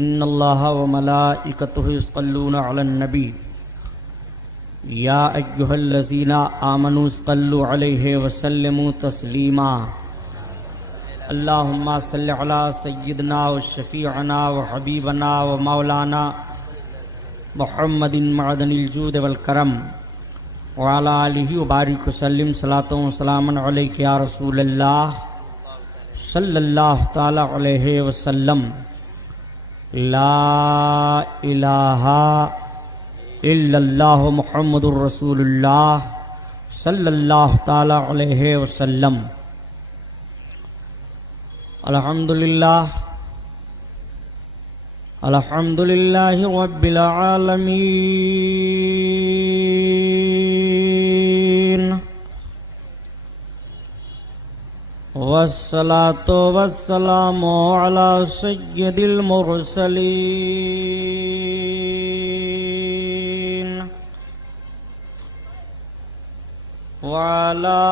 ان اللہ وملائکتہ یصلون علی النبی یا ایھا الذین آمنوا صلوا علیہ وسلموا تسلیما اللہم صل علی سیدنا وشفیعنا وحبیبنا ومولانا محمد معدن الجود والکرم وعلی آلہ وبارک وسلم صلاۃ و سلام علیک یا رسول اللہ صلی اللہ تعالی علیہ وسلم لا الہ الا اللہ محمد الرسول اللہ صلی اللہ تعالی علیہ وسلم۔ الحمدللہ الحمدللہ رب العالمین والصلاة والسلام على سید المرسلین وعلى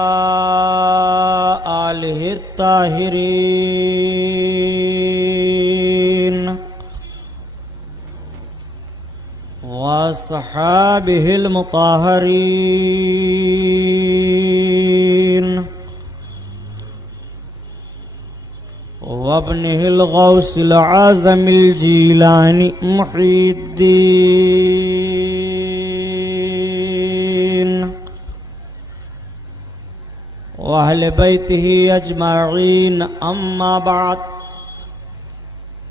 آلہ الطاہرین وصحابہ المطہرین وابنہ الغوث العظم الجیلانی محی الدین واہل بیتہ اجمعین اما بعد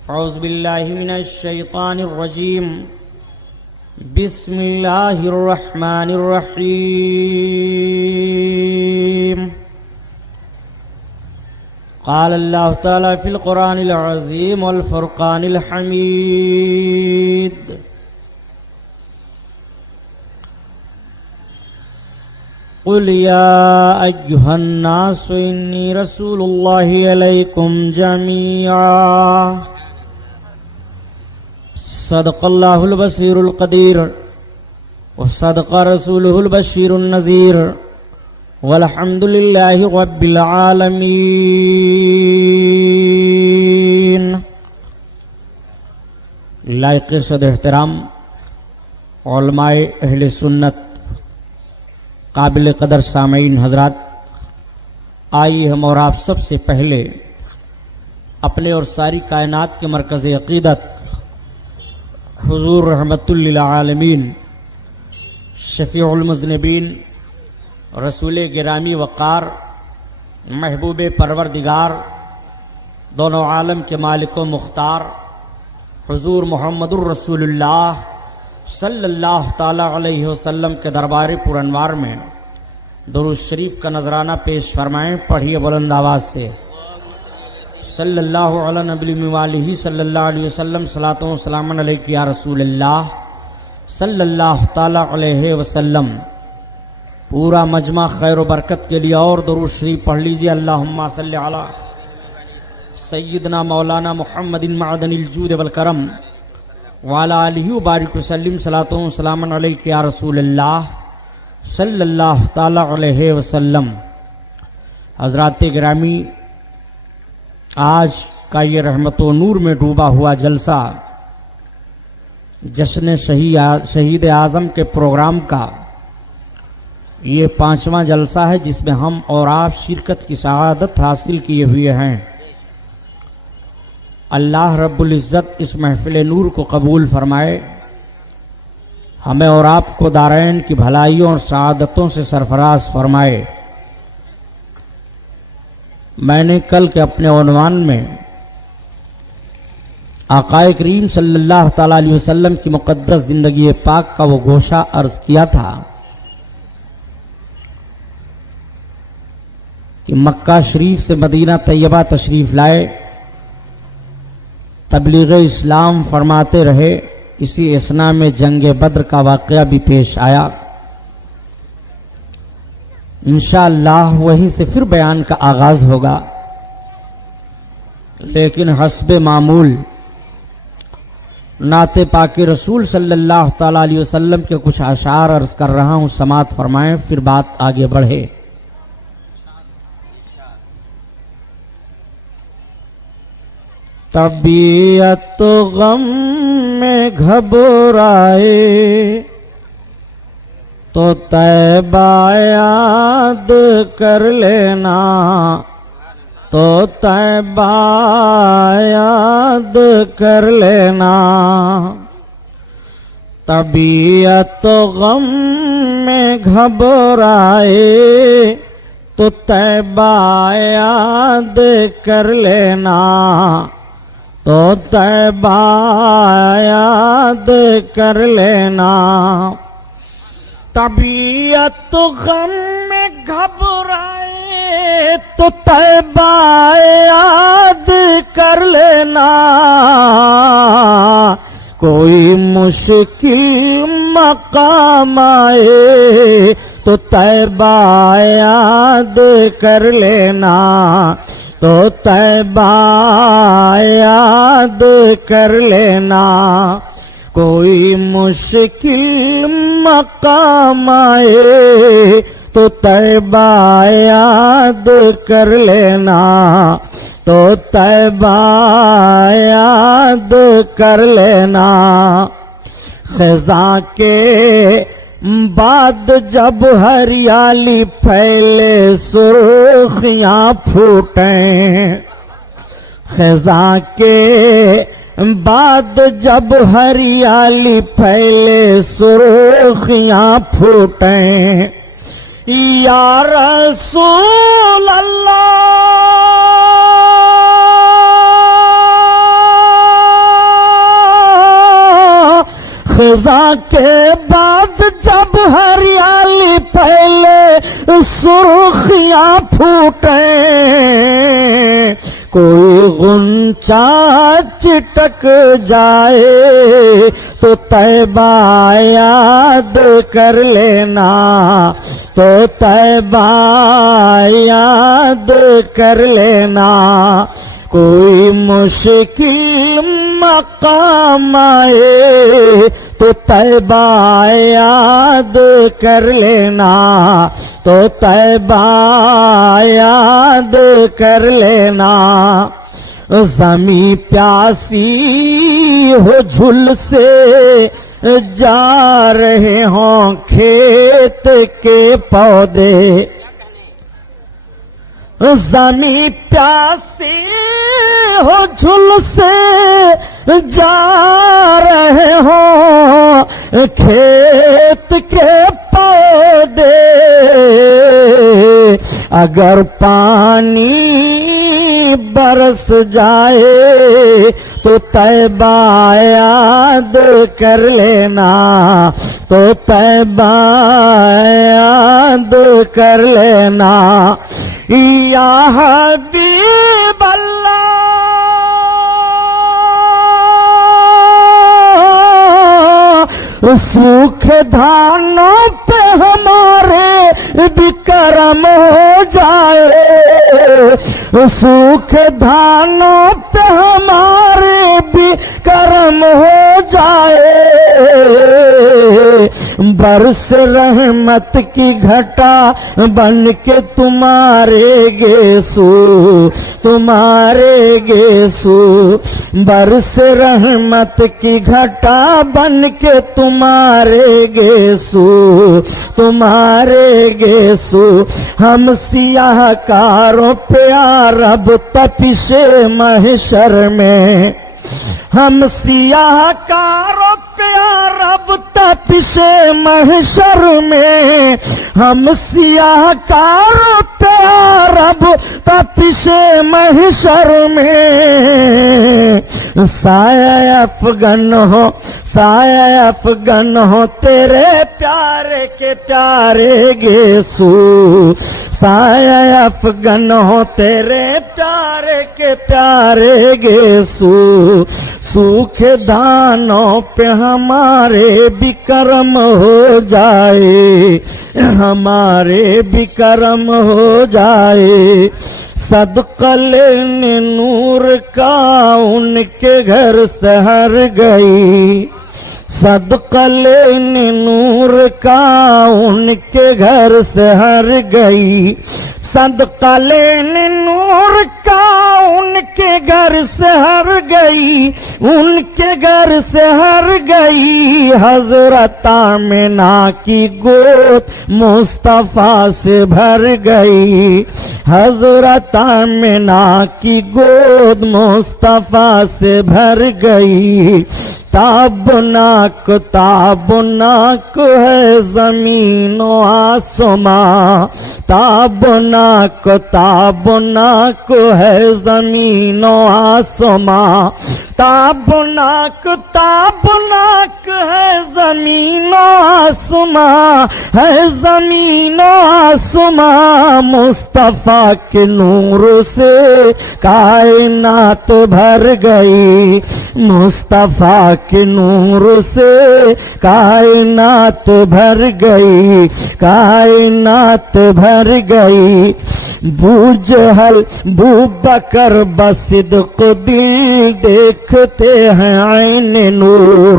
فاعوذ باللہ من الشیطان الرجیم بسم اللہ الرحمن الرحیم قال اللہ تعالی فی القرآن العظیم والفرقان الحمید قل یا ایھا الناس انی رسول اللہ علیکم جمیعا صدق اللہ البصیر القدیر وصدق رسولہ البشیر النذیر والحمد للہ رب العالمین۔ لائق صد احترام علماء اہل سنت، قابل قدر سامعین حضرات، آئیے ہم اور آپ سب سے پہلے اپنے اور ساری کائنات کے مرکز عقیدت حضور رحمت للعالمین شفیع المذنبین رسول گرامی وقار محبوب پروردگار دونوں عالم کے مالک و مختار حضور محمد الرسول اللہ صلی اللہ تعالی علیہ وسلم کے دربار پر انوار میں درود شریف کا نذرانہ پیش فرمائیں۔ پڑھیے بلند آواز سے صلی اللہ علی نبی وآلہ صلی اللہ علیہ وسلم صلاۃ و سلام علیک یا رسول اللہ صلی اللہ تعالی علیہ وسلم۔ پورا مجمع خیر و برکت کے لیے اور درود شریف پڑھ لیجیے۔ اللہم صلی علی سیدنا مولانا محمد معدن الجود والکرم وعلی آلہ وبارک وسلم صلاۃ و سلام علیک یا رسول اللہ صلی اللہ تعالی علیہ وسلم۔ حضرات گرامی، آج کا یہ رحمت و نور میں ڈوبا ہوا جلسہ جشن شہید اعظم کے پروگرام کا یہ 5واں جلسہ ہے جس میں ہم اور آپ شرکت کی سعادت حاصل کیے ہوئے ہیں۔ اللہ رب العزت اس محفل نور کو قبول فرمائے، ہمیں اور آپ کو دارین کی بھلائیوں اور سعادتوں سے سرفراز فرمائے۔ میں نے کل کے اپنے عنوان میں آقا کریم صلی اللہ تعالی علیہ وسلم کی مقدس زندگی پاک کا وہ گوشہ عرض کیا تھا کہ مکہ شریف سے مدینہ طیبہ تشریف لائے، تبلیغ اسلام فرماتے رہے، اسی اثنا میں جنگ بدر کا واقعہ بھی پیش آیا۔ انشاءاللہ وہیں سے پھر بیان کا آغاز ہوگا، لیکن حسب معمول نعت پاک رسول صلی اللہ تعالی علیہ وسلم کے کچھ اشعار عرض کر رہا ہوں، سماعت فرمائیں پھر بات آگے بڑھے۔ طبیعت غم میں گھبرائے تو طیبہ یاد کر لینا، تو طیبہ یاد کر لینا۔ طبیعت غم میں گھبرائے تو طیبہ یاد کر لینا، تو طیبہ یاد کر لینا۔ طبیعت غم میں گھبرائے تو طیبہ یاد کر لینا، کوئی مشکل مقام آئے تو طیبہ یاد کر لینا، تو طیبہ یاد کر لینا۔ کوئی مشکل مقام آئے تو طیبہ یاد کر لینا، تو طیبہ یاد کر لینا۔ خزاں کے بعد جب ہریالی پھیلے سرخیاں پھوٹیں، خزاں کے بعد جب ہریالی پھیلے سرخیاں پھوٹیں، یا رسول اللہ خزاں کے بعد جب ہریالی پھیلے سرخیاں پھوٹیں، کوئی غنچہ چٹک جائے تو طیبہ یاد کر لینا، تو طیبہ یاد کر لینا۔ کوئی مشکل مقام آئے تو طیبہ یاد کر لینا، تو طیبہ یاد کر لینا۔ زمیں پیاسی ہو جھل سے جا رہے ہوں کھیت کے پودے، زمیں پیاسی ہو جھل سے جا رہے ہوں کھیت کے پودے، اگر پانی برس جائے تو طیبہ یاد کر لینا، تو طیبہ یاد کر لینا۔ یا حبیب اللہ سوکھے دھانوں پہ ہمارے بھی کرم ہو جائے، سوکھے دھانوں پہ ہمارے بھی کرم ہو جائے، برس رحمت کی گھٹا بن کے تمہارے گیسو، تمہارے گیسو، برس رحمت کی گھٹا بن کے تمہارے گیسو، تمہارے گیسو۔ ہم سیاہ کاروں پہ رب تپش محشر میں، ہم سیاہ کاروں پہ رب تپش محشر میں، ہم سیاہ کاروں پہ رب تپش محشر میں، سایہ افغان ہو، سایہ افغان ہو تیرے پیارے کے پیارے گیسو، سایہ افغان ہو تیرے پیارے کے پیارے گیسو، سوکھے دانوں پہ ہمارے بھی کرم ہو جائے، ہمارے بھی کرم ہو جائے۔ صدقہ لینے نور کا ان کے گھر سے ہر گئی، صدقہ لینے نور کا ان کے گھر سے ہر گئی، صدقہ لینے نور کا ان کے گھر سے ہر گئی، ان کے گھر سے ہر گئی، حضرت آمنہ کی گود مصطفیٰ سے بھر گئی، حضرت آمنہ کی گود مصطفیٰ سے بھر گئی۔ تابناک تابناک ہے زمین و آسماں، تابناک تابناک ہے زمین و آسماں، تابناک تابناک ہے زمین و آسماں، ہے زمین و آسماں، مصطفیٰ کے نور سے کائنات بھر گئی، مصطفیٰ کے نور سے کائنات بھر گئی، کائنات بھر گئی۔ بو جہل بو بکر بصدق دل دیکھتے ہیں عین نور،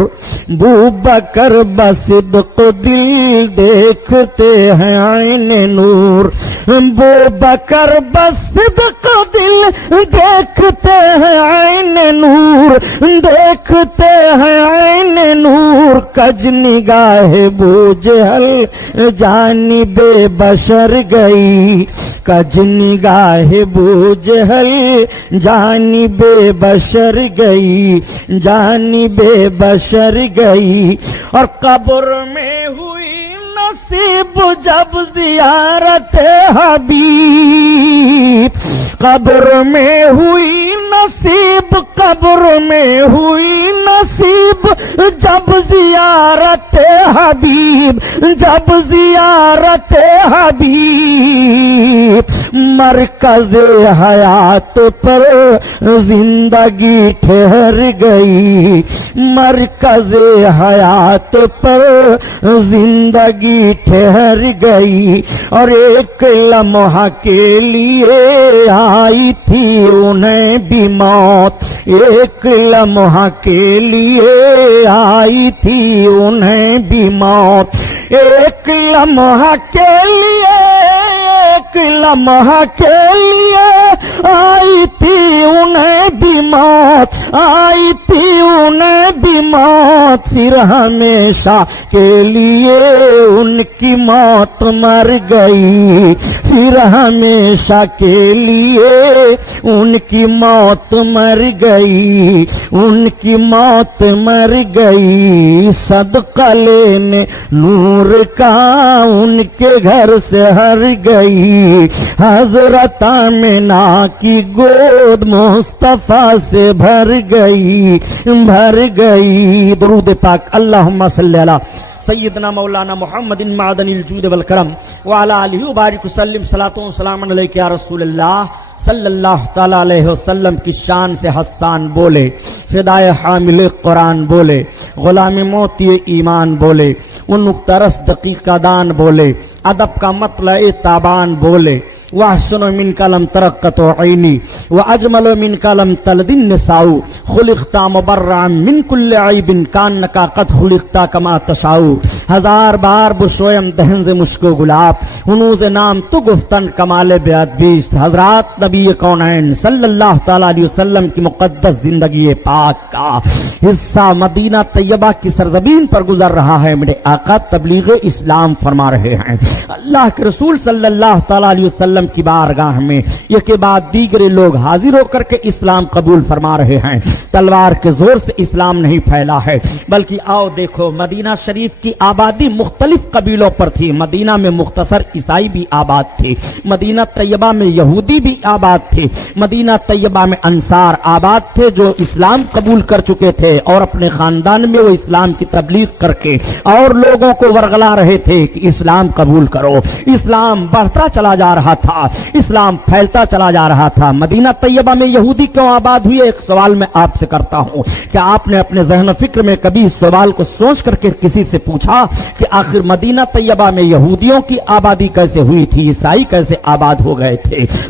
بو بکر بصدق دل دیکھتے ہیں عین نور، بو بکر بصدق دل دیکھتے ہیں عین نور، دیکھتے ہیں عین نور، کج نگاہ بو جہل جانب بشر گئی، کج نگاہ بو جہل جانب بشر گئی، جانب بشر گئی۔ اور قبر میں ہوئی نصیب جب زیارت حبیب، قبر میں ہوئی نصیب، قبر میں ہوئی نصیب جب زیارت حبیب، جب زیارت حبیب، مرکز حیات پر زندگی ٹھہر گئی، مرکز حیات پر زندگی ٹھہر گئی۔ اور ایک لمحہ کے لیے آئی تھی انہیں بھی موت، ایک لمحہ کے لیے آئی تھی انہیں بھی موت، ایک لمحہ کے لیے، ایک لمحہ کے لیے آئی تھی انہیں بھی موت، آئی تھی انہیں بھی موت، پھر ہمیشہ کے لیے ان کی موت مر گئی، پھر ہمیشہ کے لیے ان کی موت مر گئی، ان کی موت مر گئی۔ صدقہ لینے نور کا ان کے گھر سے ہر گئی، حضرت آمنہ کی گود مصطفیٰ سے بھر گئی، بھر گئی۔ درود پاک اللہم صلی علی سیدنا مولانا محمد معدن الجود والکرم وعلی آلہ وبارک وسلم، صلاۃ و سلام علیک یا رسول اللہ صلی اللہ تعالی علیہ وسلم کی شان سے حسان بولے، فدائے حامل قرآن بولے، غلام موتی ایمان بولے، ان نکترس دقیقہ دان بولے، ادب کا مطلع تابان بولے، وَأَحْسَنُ مِنْكَ لَمْ تَرَقَّتُ عَيْنِي وَأَجْمَلُ مِنْكَ لَمْ تَلِدِ النِّسَاءُ خُلِقْتَ مُبَرَّعًا مِنْ كُلِّ عَيْبٍ كَأَنَّكَ قَدْ خُلِقْتَ كَمَا تَشَاءُ۔ ہزار بار بشویم دہنز مشک و گلاب، ہنوز نام تو گفتن کمال بیست۔ حضرات نبی کونین صلی اللہ تعالیٰ علیہ وسلم کی مقدس زندگی پاک کا حصہ مدینہ طیبہ کی سرزمین پر گزر رہا ہے۔ میرے آقا تبلیغ اسلام فرما رہے ہیں، اللہ کے رسول صلی اللہ تعالیٰ علیہ وسلم کی بارگاہ میں یہ کے بعد دیگرے لوگ حاضر ہو کر کے اسلام قبول فرما رہے ہیں۔ تلوار کے زور سے اسلام نہیں پھیلا ہے، بلکہ آؤ دیکھو مدینہ شریف کی آبادی مختلف قبیلوں پر تھی۔ مدینہ میں مختصر عیسائی بھی آباد تھے، مدینہ طیبہ میں یہودی بھی آباد تھے، مدینہ طیبہ میں انصار آباد تھے جو اسلام قبول کر چکے تھے اور اپنے خاندان میں وہ اسلام کی تبلیغ کر کے اور لوگوں کو ورغلا رہے تھے کہ اسلام قبول کرو۔ اسلام بڑھتا چلا جا رہا تھا، اسلام پھیلتا چلا جا رہا تھا۔ مدینہ طیبہ میں یہودی کیوں آباد ہوئے؟ ایک سوال میں آپ سے کرتا ہوں، کیا آپ نے اپنے ذہن و فکر میں کبھی اس سوال کو سوچ کر کے کسی سے پوچھا کہ آخر مدینہ طیبہ میں یہودیوں کی آبادی کیسے ہوئی تھی، عیسائی کیسے آباد ہو گئے تھے؟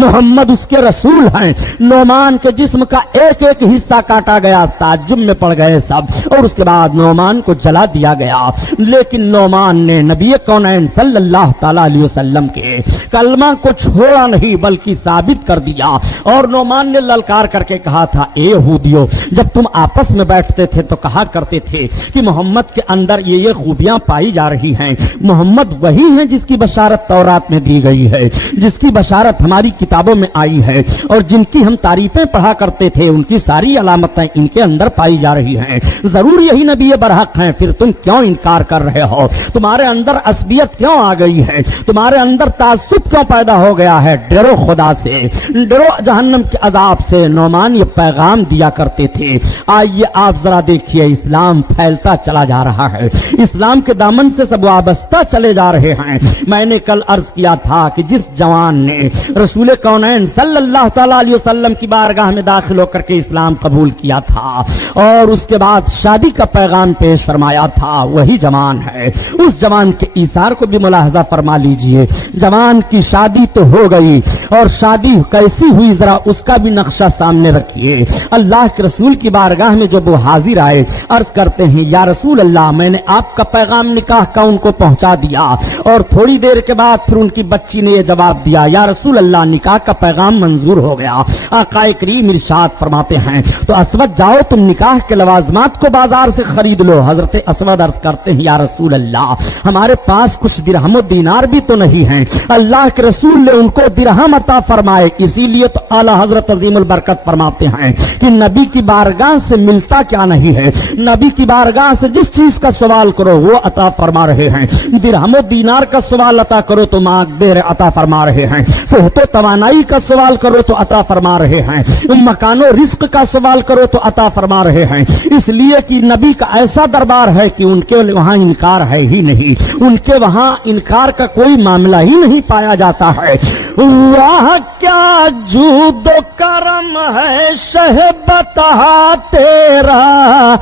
محمد اس کے رسول ہیں. نعمان کے جسم کا ایک ایک حصہ کاٹا گیا, تعجب میں پڑ گئے سب, اور اس کے بعد نعمان کو جلا دیا گیا. لیکن نعمان نے نبی کونین صلی اللہ تعالی علیہ وسلم کے کلمہ کو چھوڑا نہیں بلکہ ثابت کر دیا. اور نعمان نے للکار کر کے کہا تھا, اے یہودیو, جب تم آپس میں بیٹھتے تھے تو کہا کرتے تھے کہ محمد کے اندر یہ خوبیاں پائی جا رہی ہیں. محمد وہی ہیں جس کی بشارت تورات میں دی گئی ہے, جس کی بشارت ہماری کتابوں میں آئی ہے, اور جن کی ہم تعریفیں پڑھا کرتے تھے ان کی ساری علامتیں ان کے اندر پائی جا رہی ہیں. ضرور یہی نبی برحق ہیں, پھر تم کیوں انکار کر رہے ہو؟ تمہارے اندر عصبیت کیوں آ گئی ہے؟ تمہارے اندر تعصب کیوں پیدا ہو گیا ہے؟ ڈرو خدا سے, ڈرو جہنم کے عذاب سے. نعمان یہ پیغام دیا کرتے تھے. آئیے آپ ذرا دیکھیے, اسلام پھیلتا چلا جا رہا ہے, اسلام کے دامن سے سب وابستہ چلے جا رہے ہیں. میں نے کل عرض کیا تھا کہ جس جوان نے رسول کونین صلی اللہ تعالی علیہ وسلم کی بارگاہ میں داخل ہو کر کے اسلام قبول کیا تھا اور اس کے بعد شادی کا پیغام پیش فرمایا تھا, وہی جوان ہے. اس جوان کے ایثار کو بھی ملاحظہ فرما لیجئے. جوان کی شادی تو ہو گئی, اور شادی کیسی ہوئی ذرا اس کا بھی نقشہ سامنے رکھیے. اللہ کے رسول کی بارگاہ میں جب وہ حاضر آئے, عرض کرتے ہیں, یا رسول اللہ, میں نے آپ کا پیغام نکاح کا ان کو پہنچا دیا. اور تھوڑی دیر کے بعد پھر ان کی بچی نے یہ جواب دیا, یا رسول اللہ, نکاح کا پیغام منظور ہو گیا. آقا کریم ارشاد فرماتے ہیں, تو اسود جاؤ, تم نکاح کے لوازمات کو بازار سے خرید لو. حضرت اسود عرض کرتے ہیں, یا رسول اللہ, ہمارے پاس کچھ درہم و دینار بھی تو نہیں ہیں. اللہ کے رسول نے ان کو درہم عطا فرمائے. اسی لیے تو اعلی حضرت عظیم البرکت فرماتے ہیں کہ نبی کی بارگاہ سے ملتا کیا نہیں ہے. نبی کی بارگاہ سے جس چیز کا سوال کرو وہ عطا فرما رہے ہیں. درہم و دینار کا سوال عطا کرو تو مانگ دیر عطا فرما رہے ہیں. صحت و توانائی کا سوال کرو تو عطا فرما رہے ہیں. مکان و رزق کا سوال کرو تو عطا فرما رہے ہیں. اس لیے کہ نبی کا ایسا دربار ہے کہ ان کے وہاں انکار ہے ہی نہیں, ان کے وہاں انکار کا کوئی معاملہ ہی نہیں پایا جاتا ہے. واہ کیا جود و کرم ہے شہ بتہا تیرا,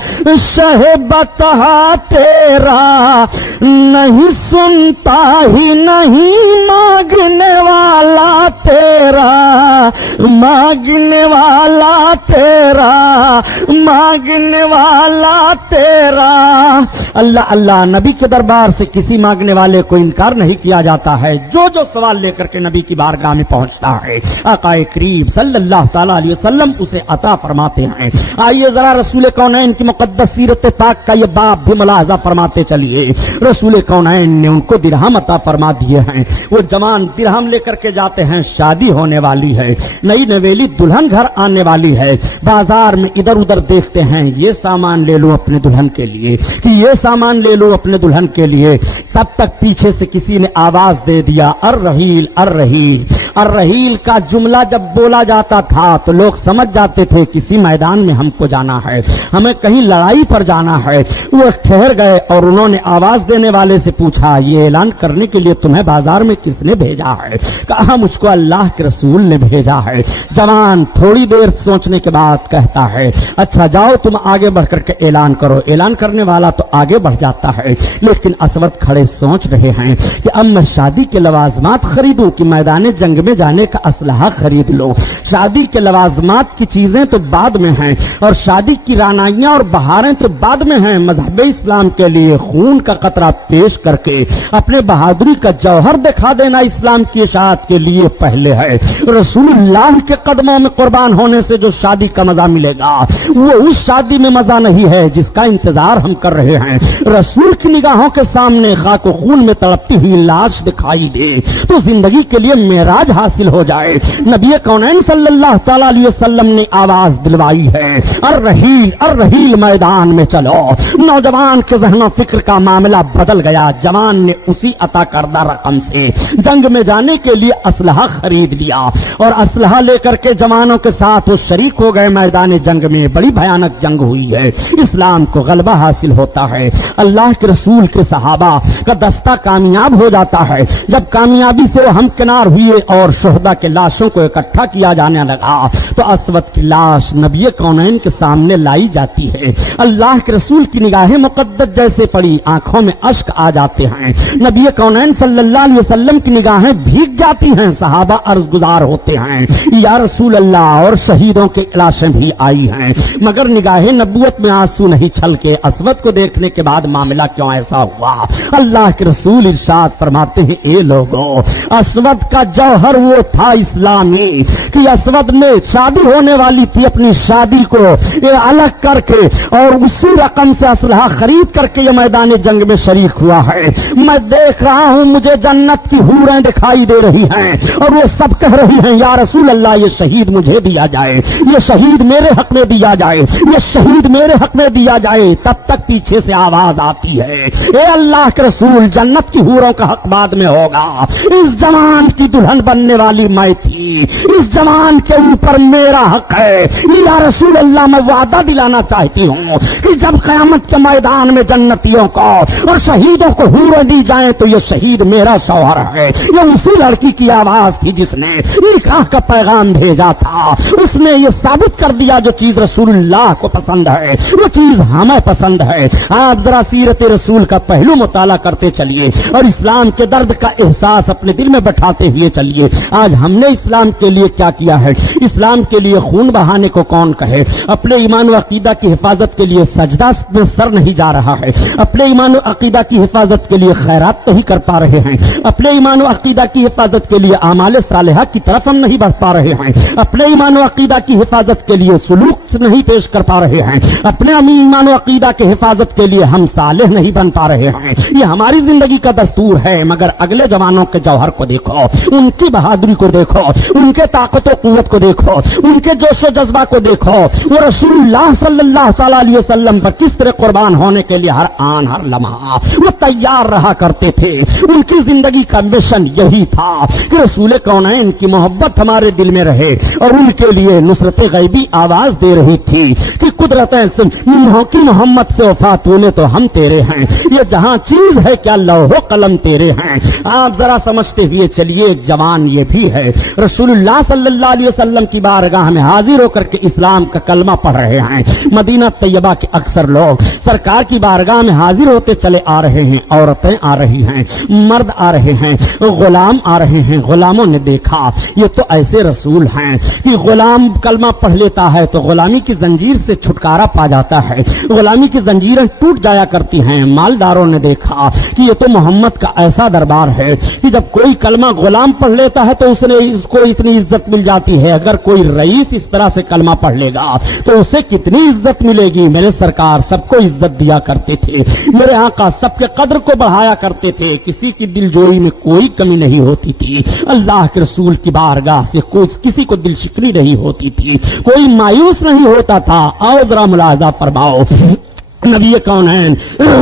شہ بتہا تیرا, نہیں سنتا ہی نہیں مانگنے والا تیرا, مانگنے والا تیرا, مانگنے والا تیرا. اللہ اللہ, نبی کے دربار سے کسی مانگنے والے کو انکار نہیں کیا جاتا ہے. جو جو سوال لے کر کے نبی کی بارگاہ میں پہنچتا ہے, آقا کریم صلی اللہ تعالی علیہ وسلم اسے عطا فرماتے ہیں. آئیے ذرا رسول کونین کی مقدس سیرت پاک کا یہ باب بھی ملاحظہ فرماتے چلیے. رسول کونین نے ان کو درہم عطا فرما دیے ہیں. وہ جوان درہم لے کر کے جاتے ہیں, شادی ہونے والی ہے, نئی نویلی دلہن گھر آنے والی ہے. بازار میں ادھر ادھر دیکھتے ہیں, یہ سامان لے لو اپنے دلہن کے لیے, کہ یہ سامان لے لو اپنے دلہن کے لیے. تب تک پیچھے سے کسی نے آواز دے دیا, الرحیل الرحیل. الرحیل کا جملہ جب بولا جاتا تھا تو لوگ سمجھ جاتے تھے کسی میدان میں ہم کو جانا ہے, ہمیں کہیں لڑائی پر جانا ہے. وہ ٹھہر گئے اور انہوں نے آواز دینے والے سے پوچھا, یہ اعلان کرنے کے لیے تمہیں بازار میں کس نے بھیجا ہے؟ کہا, مجھ کو اللہ کے رسول نے بھیجا ہے. جوان تھوڑی دیر سوچنے کے بعد کہتا ہے, اچھا جاؤ تم آگے بڑھ کر کے اعلان کرو. اعلان کرنے والا تو آگے بڑھ جاتا ہے, لیکن اسود کھڑے سوچ رہے ہیں کہ اب میں شادی کے لوازمات خریدوں کہ میدان جنگ میں جانے کا اسلحہ خرید لو. شادی کے لوازمات کی چیزیں تو بعد میں ہیں, اور شادی کی رانائیاں اور بہاریں تو بعد میں ہیں. مذہب اسلام کے لیے خون کا قطرہ پیش کر کے اپنے بہادری کا جوہر دکھا دینا اسلام کی اشاعت کے لیے پہلے ہے. رسول اللہ کے قدموں میں قربان ہونے سے جو شادی کا مزہ ملے گا وہ اس شادی میں مزہ نہیں ہے جس کا انتظار ہم کر رہے ہیں. رسول کی نگاہوں کے سامنے خاک و خون میں تڑپتی ہوئی لاش دکھائی دے تو زندگی کے لیے معراج حاصل ہو جائے. نبی کونین صلی اللہ تعالی علیہ وسلم نے آواز دلوائی ہے, الرحیل الرحیل, میدان میں چلو. نوجوان کے ذہن و فکر کا معاملہ بدل گیا. جوان نے اسی عطا کردہ رقم سے جنگ میں جانے کے لیے اسلحہ خرید لیا, اور اسلحہ لے کر کے جوانوں کے ساتھ وہ شریک ہو گئے میدان جنگ میں. بڑی بھیانک جنگ ہوئی ہے. اسلام کو غلبہ حاصل ہوتا ہے. اللہ کے رسول کے صحابہ کا دستہ کامیاب ہو جاتا ہے. جب کامیابی سے وہ ہمکنار ہوئے اور اور شہدا کے لاشوں کو اکٹھا کیا جانے لگا تو اسود کی لاش نبی کونین کے سامنے لائی جاتی ہے. اللہ کے رسول کی نگاہیں مقدس جیسے پڑی, آنکھوں میں اشک آ جاتے ہیں. نبی کونین صلی اللہ علیہ وسلم کی نگاہیں بھیگ جاتی ہیں. صحابہ عرض گزار ہوتے ہیں, یا رسول اللہ, اور شہیدوں کے لاشیں بھی آئی ہیں, مگر نگاہیں نبوت میں آنسو نہیں چھلکے. اسود کو دیکھنے کے بعد معاملہ کیوں ایسا ہوا؟ اللہ کے رسول ارشاد فرماتے ہیں, اے لوگوں, اسود کا جوہر وہ تھا اسلامی کہ اسود نے شادی ہونے والی تھی, اپنی شادی کو الگ کر کے اور اسی رقم سے اسلحہ خرید کر کے یہ میدان جنگ میں شریک ہوا ہے. میں دیکھ رہا ہوں, مجھے جنت کی حوریں دکھائی دے رہی ہیں اور وہ سب کہہ رہی ہیں, یا رسول اللہ, یہ شہید مجھے دیا جائے, یہ شہید میرے حق میں دیا جائے, یہ شہید میرے حق میں دیا جائے. تب تک پیچھے سے آواز آتی ہے, اے اللہ کے رسول, جنت کی حوروں کا حق بعد میں ہوگا. اس جوان کی دلہن بننے والی میں تھی, اس جوان کے اوپر میرا حق ہے. یا رسول اللہ, میں وعدہ دلانا چاہتی ہوں کہ جب قیامت کے میدان میں جنتیوں کو اور شہیدوں کو حوریں دی جائیں تو یہ شہید میرا شوہر ہے. یہ اسی لڑکی کی آواز تھی جس نے نکاح کا پیغام بھیجا تھا. اس نے یہ ثابت کر دیا, جو چیز رسول اللہ کو پسند ہے وہ چیز ہمیں پسند ہے. آپ ذرا سیرت رسول کا پہلو مطالعہ کرتے چلیے اور اسلام کے درد کا احساس اپنے دل میں بٹھاتے ہوئے چلیے. آج ہم نے اسلام کے لیے کیا کیا ہے؟ اسلام کے لیے خون بہانے کو کون کہے؟ اپنے ایمان و عقیدہ کی حفاظت کے لیے سجدہ میں سر نہیں جا رہا ہے, اپنے ایمان و عقیدہ کی حفاظت کے لیے خیرات نہیں کر پا رہے ہیں, اپنے ایمان و عقیدہ کی حفاظت کے لیے اعمال صالحہ کی طرف ہم نہیں بڑھ پا رہے ہیں, اپنے ایمان و عقیدہ کی حفاظت کے لیے سلوک نہیں پیش کر پا رہے ہیں, اپنے ایمان و عقیدہ کی حفاظت کے لیے ہم صالح نہیں بن پا رہے ہیں. یہ ہماری زندگی کا دستور ہے. مگر اگلے جوانوں کے جوہر کو دیکھو, ان کی بہادری کو دیکھو, ان کے طاقت و قوت کو دیکھو, ان کے جوش و جذبہ کو دیکھو. وہ رسول اللہ صلی اللہ تعالی علیہ وسلم پر کس طرح قربان ہونے کے لیے ہر آن ہر لمحہ وہ تیار رہا کرتے تھے. ان کی زندگی کا مشن یہی تھا کہ رسول کونین کی محبت ہمارے دل میں رہے, اور ان کے لیے نصرت غیبی آواز دے رہی تھی کہ قدرتیں کی محمد سے وفات ہونے تو ہم تیرے ہیں, یہ جہاں چیز ہے کیا لوح و قلم تیرے ہیں. آپ ذرا سمجھتے ہوئے چلیے, ایک جوان یہ بھی ہے رسول اللہ صلی اللہ علیہ وسلم کی بارگاہ میں حاضر ہو کر کے اسلام کا کلمہ پڑھ رہے ہیں. مدینہ طیبہ کے اکثر لوگ سرکار کی بارگاہ میں حاضر ہوتے چلے آ رہے ہیں. عورتیں آ رہی ہیں, مرد آ رہے ہیں, غلام آ رہے ہیں. غلاموں نے دیکھا یہ تو ایسے رسول ہیں کہ غلام کلمہ پڑھ لیتا ہے تو غلامی کی زنجیر سے چھٹکارا پا جاتا ہے, غلامی کی زنجیریں ٹوٹ جایا کرتی ہیں. مالداروں نے دیکھا کہ یہ تو محمد کا ایسا دربار ہے کہ جب کوئی کلمہ غلام پڑھ لیتا ہے تو اس کو اتنی عزت مل جاتی ہے, اگر کوئی رئیس اس طرح سے کلمہ پڑھ لے گا تو اسے کتنی عزت ملے گی. میرے سرکار سب کو عزت دیا کرتے تھے, میرے آقا سب کے قدر کو بڑھایا کرتے تھے, کسی کی دل جوئی میں کوئی کمی نہیں ہوتی تھی. اللہ کے رسول کی بارگاہ سے کسی کو دل شکنی نہیں ہوتی تھی, کوئی مایوس نہیں ہوتا تھا. آؤ ذرا ملاحظہ فرماؤ, نبی کونین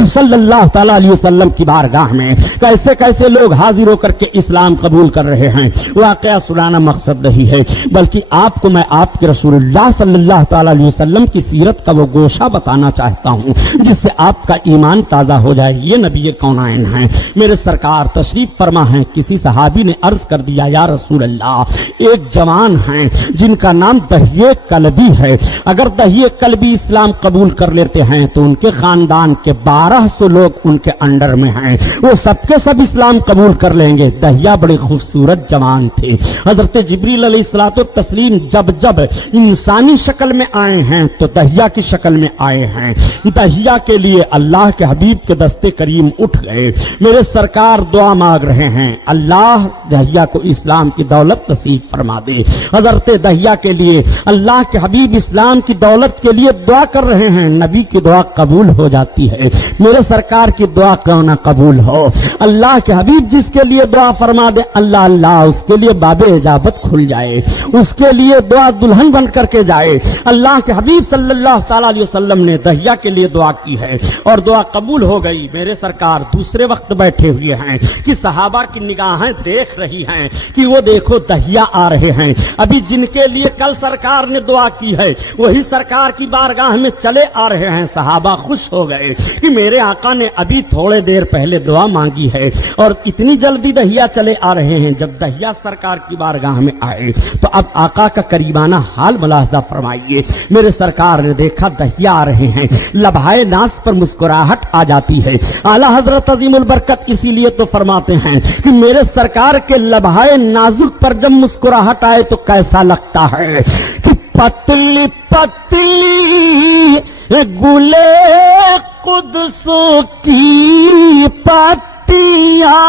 صلی اللہ تعالی علیہ وسلم کی بارگاہ میں کیسے کیسے لوگ حاضر ہو کر کے اسلام قبول کر رہے ہیں. واقعہ سنانا مقصد نہیں ہے, بلکہ آپ کو میں آپ کے رسول اللہ صلی اللہ تعالی علیہ وسلم کی سیرت کا وہ گوشہ بتانا چاہتا ہوں جس سے آپ کا ایمان تازہ ہو جائے. یہ نبی کونین ہیں, میرے سرکار تشریف فرما ہیں. کسی صحابی نے عرض کر دیا, یا رسول اللہ, ایک جوان ہیں جن کا نام دہیہ کلبی ہے, اگر دہیہ کلبی اسلام قبول کر لیتے ہیں تو ان کے خاندان کے 1200 لوگ ان کے انڈر میں ہیں, وہ سب کے سب اسلام قبول کر لیں گے. دہیہ بڑے خوبصورت جوان تھے. حضرت جبریل علیہ الصلوۃ والتسلیم جب جب انسانی شکل میں آئے ہیں تو دہیہ کی شکل میں آئے ہیں. دہیہ کے لیے اللہ کے حبیب کے دستے کریم اٹھ گئے. میرے سرکار دعا مانگ رہے ہیں, اللہ دہیہ کو اسلام کی دولت نصیب فرما دے. حضرت دہیہ کے لیے اللہ کے حبیب اسلام کی دولت کے لیے دعا کر رہے ہیں. نبی کی دعا قبول ہو جاتی ہے, میرے سرکار کی دعا کیوں نہ قبول ہو. اللہ کے حبیب جس کے لیے دعا فرما دے, اللہ اللہ اس کے لیے باب اجابت کھل جائے, اس کے لیے دعا دلہن بن کر کے جائے. اللہ کے حبیب صلی اللہ تعالی علیہ وسلم نے دہیہ کے لیے دعا کی ہے اور دعا قبول ہو گئی. میرے سرکار دوسرے وقت بیٹھے ہوئے ہیں کہ صحابہ کی نگاہیں دیکھ رہی ہیں کہ وہ دیکھو دہیہ آ رہے ہیں. ابھی جن کے لیے کل سرکار نے دعا کی ہے وہی سرکار کی بارگاہ میں چلے آ رہے ہیں. صحابہ صحابہ خوش ہو گئے کہ میرے آقا نے ابھی تھوڑے دیر پہلے دعا مانگی ہے اور اتنی جلدی دہیا چلے آ رہے ہیں۔ جب دہیا سرکار کی بارگاہ میں آئے تو اب آقا کا قریبانہ حال ملاحظہ فرمائیے۔ میرے سرکار نے دیکھا دہیا آ رہے ہیں، لبھائے ناز پر مسکراہٹ آ جاتی ہے۔ اعلیٰ حضرت عظیم البرکت اسی لیے تو فرماتے ہیں کہ میرے سرکار کے لبھائے نازک پر جب مسکراہٹ آئے تو کیسا لگتا ہے کہ پتلی پتلی گلے قدس کی پتیاں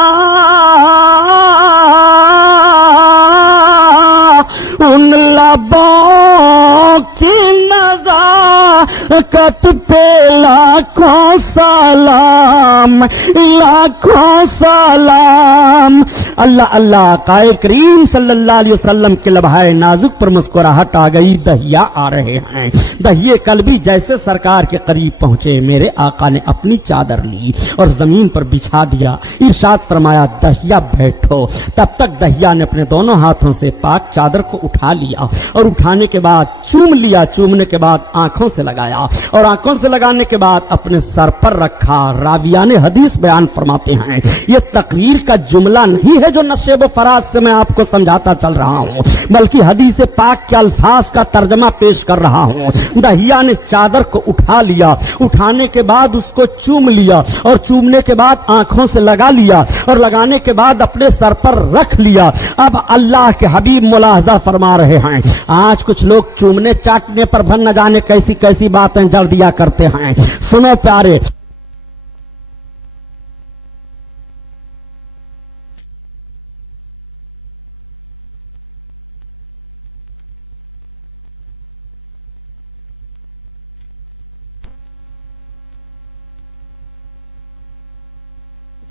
ان لبوں کی نزاکت پہ لاکھوں سلام، لاکھوں سلام۔ اللہ اللہ، آقا کریم صلی اللہ علیہ وسلم کے لبھائے نازک پر مسکراہٹ آ گئی، دہیا آ رہے ہیں۔ دہیے کلبی جیسے سرکار کے قریب پہنچے، میرے آقا نے اپنی چادر لی اور زمین پر بچھا دیا، ارشاد فرمایا دہیا بیٹھو۔ تب تک دہیا نے اپنے دونوں ہاتھوں سے پاک چادر کو اٹھا لیا اور اٹھانے کے بعد چوم لیا، چومنے کے بعد آنکھوں سے لگایا اور آنکھوں سے لگانے کے بعد اپنے سر پر رکھا۔ راویان حدیث بیان فرماتے ہیں یہ تقریر کا جملہ نہیں ہے جو نشیب و فراز سے میں آپ کو سمجھاتا چل رہا ہوں، بلکہ حدیث پاک کے الفاظ کا ترجمہ پیش کر رہا ہوں۔ دہیا نے چادر کو اٹھا لیا، اٹھانے کے بعد اس کو چوم لیا اور چومنے کے بعد آنکھوں سے لگا لیا اور لگانے کے بعد اپنے سر پر رکھ لیا۔ اب اللہ کے حبیب ملاحظہ فرما رہے ہیں، آج کچھ لوگ چومنے چاٹنے پر بھن نہ جانے کیسی کیسی باتیں جڑ دیا کرتے ہیں۔ سنو پیارے،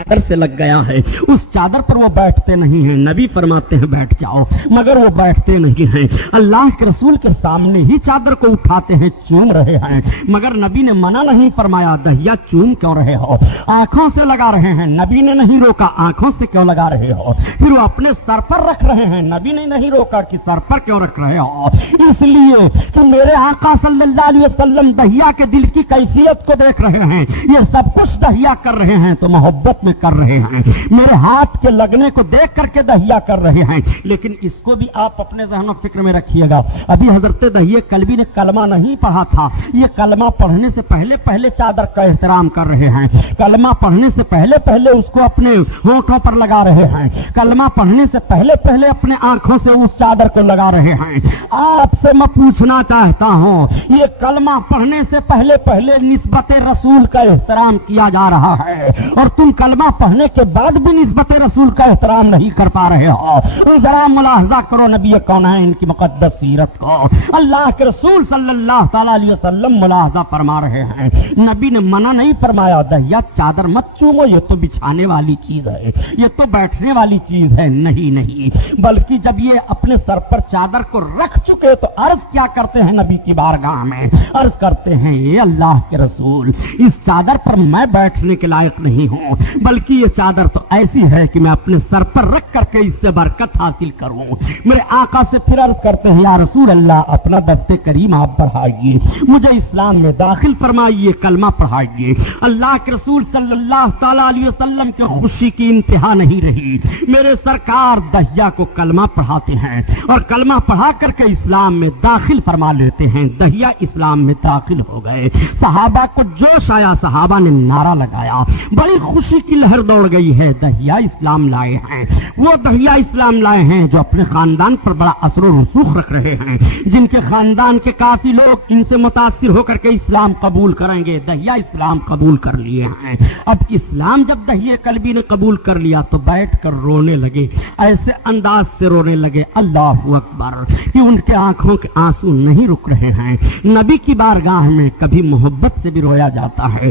چادر سے لگ گیا ہے، اس چادر پر وہ بیٹھتے نہیں ہیں۔ نبی فرماتے ہیں بیٹھ جاؤ، مگر وہ بیٹھتے نہیں ہیں۔ اللہ کے رسول کے سامنے ہی چادر کو اٹھاتے ہیں، چوم رہے ہیں، مگر نبی نے منع نہیں فرمایا دہیا چوم کیوں رہے ہو؟ آنکھوں سے لگا رہے ہیں، نبی نے نہیں روکا آنکھوں سے کیوں لگا رہے ہو؟ پھر وہ اپنے سر پر رکھ رہے ہیں، نبی نے نہیں روکا کہ سر پر کیوں رکھ رہے ہو؟ اس لیے کہ میرے آقا صلی اللہ علیہ وسلم دہیا کے دل کی کیفیت کو دیکھ رہے ہیں۔ یہ سب کچھ دہیا کر رہے ہیں تو محبت میں کر رہے ہیں، میرے ہاتھ کے لگنے کو دیکھ کر کے دہیا کر رہے ہیں۔ لیکن اس کو بھی آپ اپنے ذہن و فکر میں رکھیے گا، ابھی حضرت دہیے کلبی نے کلمہ نہیں پڑھا تھا، یہ کلمہ پڑھنے سے پہلے پہلے چادر کا احترام کر رہے ہیں، کلمہ پڑھنے سے پہلے پہلے اس کو اپنے ہونٹوں پر لگا رہے ہیں، کلمہ پڑھنے سے پہلے پہلے اپنے آنکھوں سے اس چادر کو لگا رہے ہیں۔ آپ سے میں پوچھنا چاہتا ہوں، یہ کلمہ پڑھنے سے پہلے پہلے نسبت رسول کا احترام کیا جا رہا ہے اور تم کلمہ پڑھنے کے بعد بھی نسبت رسول کا احترام نہیں کر پا رہے ہو۔ ذرا ملاحظہ کرو نبی کونین کی مقدس سیرت کو، اللہ کے رسول صلی اللہ تعالی علیہ وسلم ملاحظہ فرما رہے ہیں، نبی نے منع نہیں فرمایا دہیا چادر مت چومو، یہ تو بچھانے والی چیز ہے، یہ تو بیٹھنے والی چیز ہے، نہیں، بلکہ جب یہ اپنے سر پر چادر کو رکھ چکے تو عرض کیا کرتے ہیں نبی کی بارگاہ میں؟ عرض کرتے ہیں اے اللہ کے رسول، اس چادر پر میں بیٹھنے کے لائق نہیں ہوں، بلکہ یہ چادر تو ایسی ہے کہ میں اپنے سر پر رکھ کر کے اس سے برکت حاصل کروں۔ میرے آقا سے پھر عرض کرتے ہیں یا رسول اللہ، اپنا دست کریم آپ بڑھائیے، مجھے اسلام میں داخل فرمائیے، کلمہ پڑھائیے۔ اللہ کے رسول صلی اللہ تعالی علیہ وسلم کے خوشی کی انتہا نہیں رہی، میرے سرکار دہیا کو کلمہ پڑھاتے ہیں اور کلمہ پڑھا کر کے اسلام میں داخل فرما لیتے ہیں۔ دہیا اسلام میں داخل ہو گئے، صحابہ کو جوش آیا، صحابہ نے نعرہ لگایا، بڑی خوشی کی لہر دوڑ گئی ہے، دہیا اسلام لائے ہیں۔ وہ دہیا اسلام لائے ہیں جو اپنے خاندان پر بڑا اثر و رسوخ رکھ رہے ہیں، جن کے خاندان کے کافی لوگ ان سے متاثر ہو کر کے اسلام قبول کریں گے۔ دہیا اسلام قبول کر لیے ہیں۔ اب اسلام جب دہیے کلبی نے قبول کر لیا تو بیٹھ کر رونے لگے، ایسے انداز سے رونے لگے اللہ اکبر کہ ان کے آنکھوں کے آنسو نہیں رک رہے ہیں۔ نبی کی بارگاہ میں کبھی محبت سے بھی رویا جاتا ہے،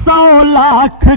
100,00,000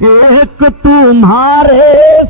ایک تمہارے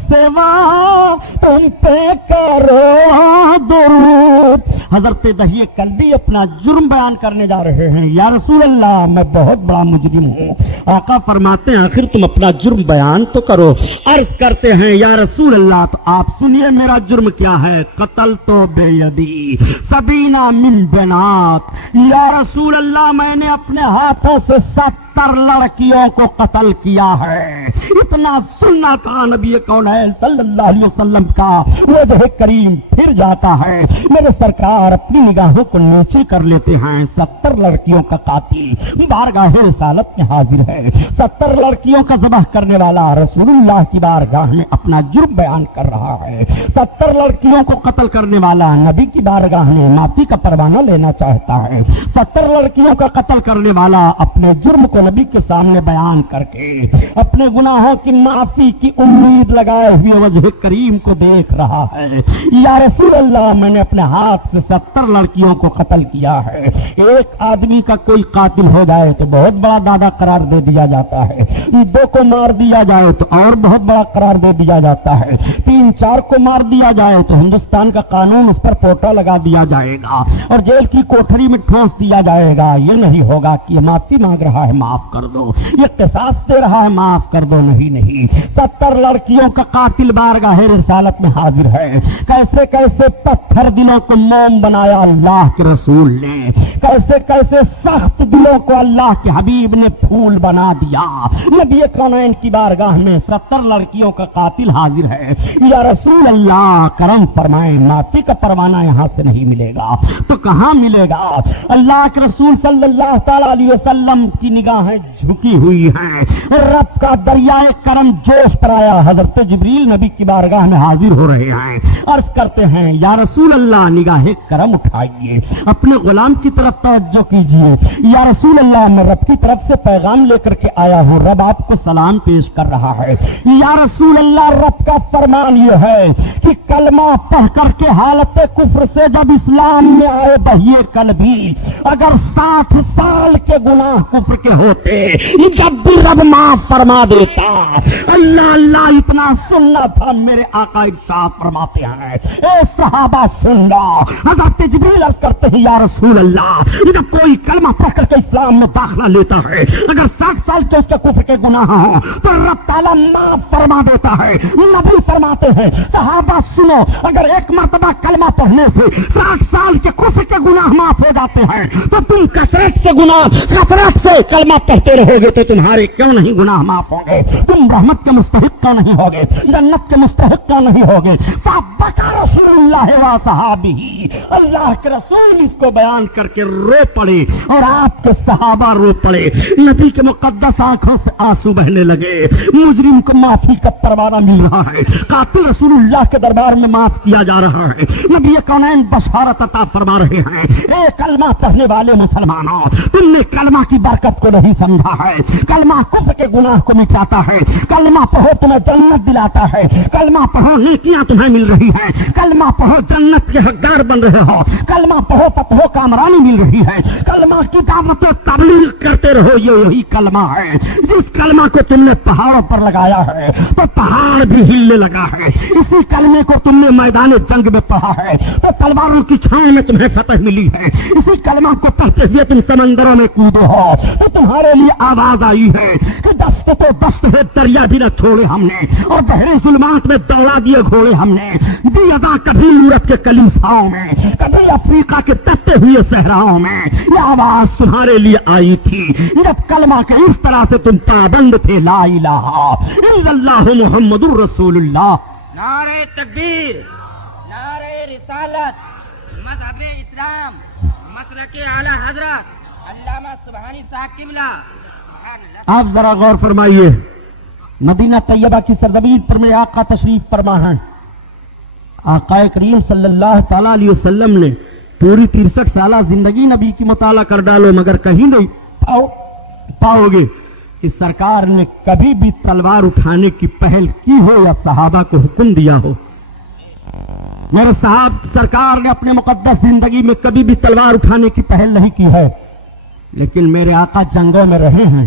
سوا تم پہ کرو درود. حضرت دہی کلبی اپنا جرم بیان کرنے جا رہے ہیں. یا رسول اللہ میں بہت بڑا مجرم ہوں. آقا فرماتے ہیں آخر تم اپنا جرم بیان تو کرو. عرض کرتے ہیں یا رسول اللہ تو آپ سنیے میرا جرم کیا ہے. قتل تو بے یدی سبینا من بنات. یا رسول اللہ میں نے اپنے ہاتھوں سے 70 لڑکیوں کو قتل کیا ہے. اتنا سننا تھا نبی کونین صلی اللہ علیہ وسلم کا وجہ کریم پھر جاتا ہے. میرے سرکار اپنی نگاہوں کو نیچے کر لیتے ہیں. 70 لڑکیوں کا قاتل بارگاہ رسالت میں حاضر ہے. 70 لڑکیوں کا ذبح کرنے والا رسول اللہ کی بارگاہ میں اپنا جرم بیان کر رہا ہے. 70 لڑکیوں کو قتل کرنے والا نبی کی بارگاہ میں معافی کا پروانہ لینا چاہتا ہے. 70 لڑکیوں کا قتل کرنے والا اپنے جرم کو نبی کے سامنے بیان کر کے اپنے گناہوں کی معافی کی امید لگائے ہوئے وجہ کریم کو دیکھ رہا ہے. یا رسول اللہ میں نے اپنے ہاتھ سے 70 لڑکیوں کو قتل کیا ہے. ایک آدمی کا کوئی قاتل ہو جائے تو بہت بڑا دادا قرار دے دیا جاتا ہے. 2 کو مار دیا جائے تو اور بہت بڑا قرار دے دیا جاتا ہے. 3-4 کو مار دیا جائے تو ہندوستان کا قانون اس پر پوٹا لگا دیا جائے گا اور جیل کی کوٹھری میں ٹھونس دیا جائے گا. یہ نہیں ہوگا کہ یہ معافی مانگ رہا ہے معاف کر دو, یہ قصاص دے رہا ہے معاف کر دو. نہیں 70 لڑکیوں کا قاتل بارگاہ رسالت میں حاضر ہے. کیسے کیسے پتھر دلوں کو موم بنایا اللہ کے رسول نے. کیسے کیسے سخت دلوں کو اللہ کے حبیب نے پھول بنا دیا. نبی کونین کی بارگاہ میں 70 لڑکیوں کا قاتل حاضر ہے. یا رسول اللہ کرم فرمائیں معافی کا پروانہ یہاں سے نہیں ملے گا تو کہاں ملے گا. اللہ کے رسول صلی اللہ تعالی علیہ وسلم کی نگاہیں جھکی ہوئی ہیں. رب کا دریائے کرم جوش پر آیا. حضرت جبریل نبی کی بارگاہ میں حاضر ہو رہے ہیں. عرض کرتے ہیں یا رسول اللہ نگاہ کرم اٹھائیے, اپنے غلام کی طرف توجہ کیجیے. یا رسول اللہ میں رب کی طرف سے پیغام لے کر کے آیا ہوں. رب آپ کو سلام پیش کر رہا ہے. یا رسول اللہ رب کا فرمان یہ ہے کہ کلمہ پڑھ کر کے حالت کفر سے جب اسلام میں آئے بہیے کلبی اگر 60 سال کے گناہ کفر کے ہوتے جب بھی رب معاف فرما دیتا. اللہ اللہ اتنا سننا تھا. میرے آقا ارشاد فرماتے ہیں اے صحابہ سن لو. حضرت جبریل عرض کرتے ہیں یا رسول اللہ جب کوئی کلمہ پڑھ کر کے اسلام میں داخلہ لیتا ہے اگر 60 سال کے اس کے کفر کے گناہ ہوں تو رب تعالیٰ معاف فرما دیتا ہے. نبی فرماتے ہیں صحابہ سنو اگر ایک مرتبہ کلمہ پڑھنے سے 60 سال کے کفر کے گناہ معاف ہو جاتے ہیں تو تم کثرت سے کلمہ پڑھتے رہو گے تو تمہارے کیوں نہیں گناہ معاف ہوں گے. تم رحمت کے مستحق کا نہیں ہوگے, جنت کے مستحق کا نہیں ہوگے. فبکا رسول اللہ و صحابہ. اللہ کے رسول اس کو بیان کر کے رو پڑے اور آپ کے صحابہ رو پڑے. نبی کے مقدس آنکھوں سے آنسو بہنے لگے. مجرم کو معافی کا پروانہ مل رہا ہے. قاتل رسول اللہ کے دربار میں معاف کیا جا رہا ہے. نبی کونین بشارت عطا فرما رہے ہیں اے کلمہ پڑھنے والے مسلمانوں تم نے کلمہ کی برکت کو نہیں سمجھا ہے. کلمہ کفر کے گناہ کو مٹاتا ہے. کلمہ پڑھو تمہیں جنت دلاتا ہے. کلمہ پڑھو نیکیاں تمہیں مل رہی ہیں. کلمہ پڑھو جنت کے حقدار بن رہے ہو. کلمہ پڑھو فتح و کامرانی مل رہی ہے. کلمہ کی دعوت و تبلیغ کرتے رہو. یہی کلمہ ہے. جس کلمہ کو تم نے پہاڑوں پر لگایا ہے تو پہاڑ بھی ہلنے لگا ہے. اسی کلمے کو تم نے میدان جنگ میں پڑھا ہے تو تلواروں کی چھاؤں میں تمہیں فتح ملی ہے. اسی کلمہ کو پڑھتے ہوئے تم سمندروں میں کودے ہو تو تمہارے لیے آواز آئی ہے کہ دست تو دست ہے دریا بھی نہ چھوڑے ہم نے اور بحر ظلمات میں دوڑا دیے گھوڑے ہم نے. دی ادا کبھی یورپ کے کلیساؤں میں کبھی افریقہ کے تپتے ہوئے صحراؤں میں یہ آواز تمہارے لیے آئی تھی جب کلمہ کے اس طرح سے تم پابند تھے. لا الہ الا اللہ محمد الرسول اللہ. نعرہ تکبیر, نعرہ رسالت, مذہب اسلام, مسلک اعلی حضرت علامہ سبحانی صاحب قبلہ. آپ ذرا غور فرمائیے. مدینہ طیبہ کی سرزمین پر میرے آقا تشریف فرما ہے. آقا کریم صلی اللہ تعالی علیہ وسلم نے پوری 63 سالہ زندگی نبی کی مطالعہ کر ڈالو مگر کہیں نہیں پاؤ گے کہ سرکار نے کبھی بھی تلوار اٹھانے کی پہل کی ہو یا صحابہ کو حکم دیا ہو. میرے صاحب سرکار نے اپنے مقدس زندگی میں کبھی بھی تلوار اٹھانے کی پہل نہیں کی ہے. لیکن میرے آقا جنگوں میں رہے ہیں,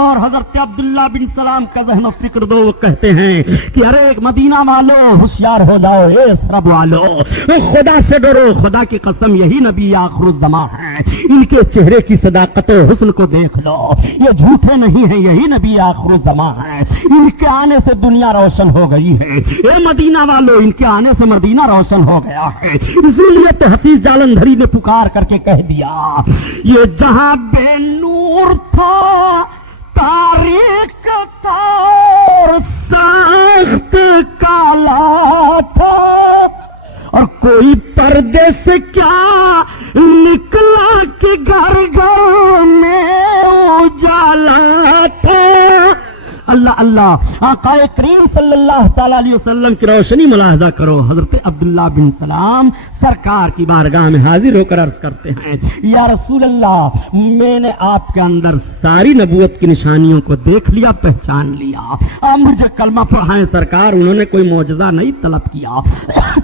اور حضرت عبداللہ بن سلام کا ذہن و فکر دو، وہ کہتے ہیں کہ ارے مدینہ والو ہوشیار ہو جاؤ، اے سرب والو خدا سے ڈرو، خدا کی قسم یہی نبی آخر الزمان ہے، ان کے چہرے کی صداقت و حسن کو دیکھ لو، یہ جھوٹے نہیں ہیں، یہی نبی آخر الزمان ہے، ان کے آنے سے دنیا روشن ہو گئی ہے، اے مدینہ والو ان کے آنے سے مدینہ روشن ہو گیا ہے۔ اسی لیے تو حفیظ جالندھری نے پکار کر کے کہہ دیا، یہ جہاں بے نور تھا تاریک تھا اور سخت کالا تھا، اور کوئی پردے سے کیا نکلا کہ گھر گھر میں اجالا تھا۔ اللہ اللہ، آقا کریم صلی اللہ تعالی علیہ وسلم کی روشنی ملاحظہ کرو۔ حضرت عبداللہ بن سلام سرکار کی بارگاہ میں حاضر ہو کر عرض کرتے ہیں، یا رسول اللہ میں نے آپ کے اندر ساری نبوت کی نشانیوں کو دیکھ لیا، پہچان لیا، آپ مجھے کلمہ پڑھائیں سرکار۔ انہوں نے کوئی معجزہ نہیں طلب کیا،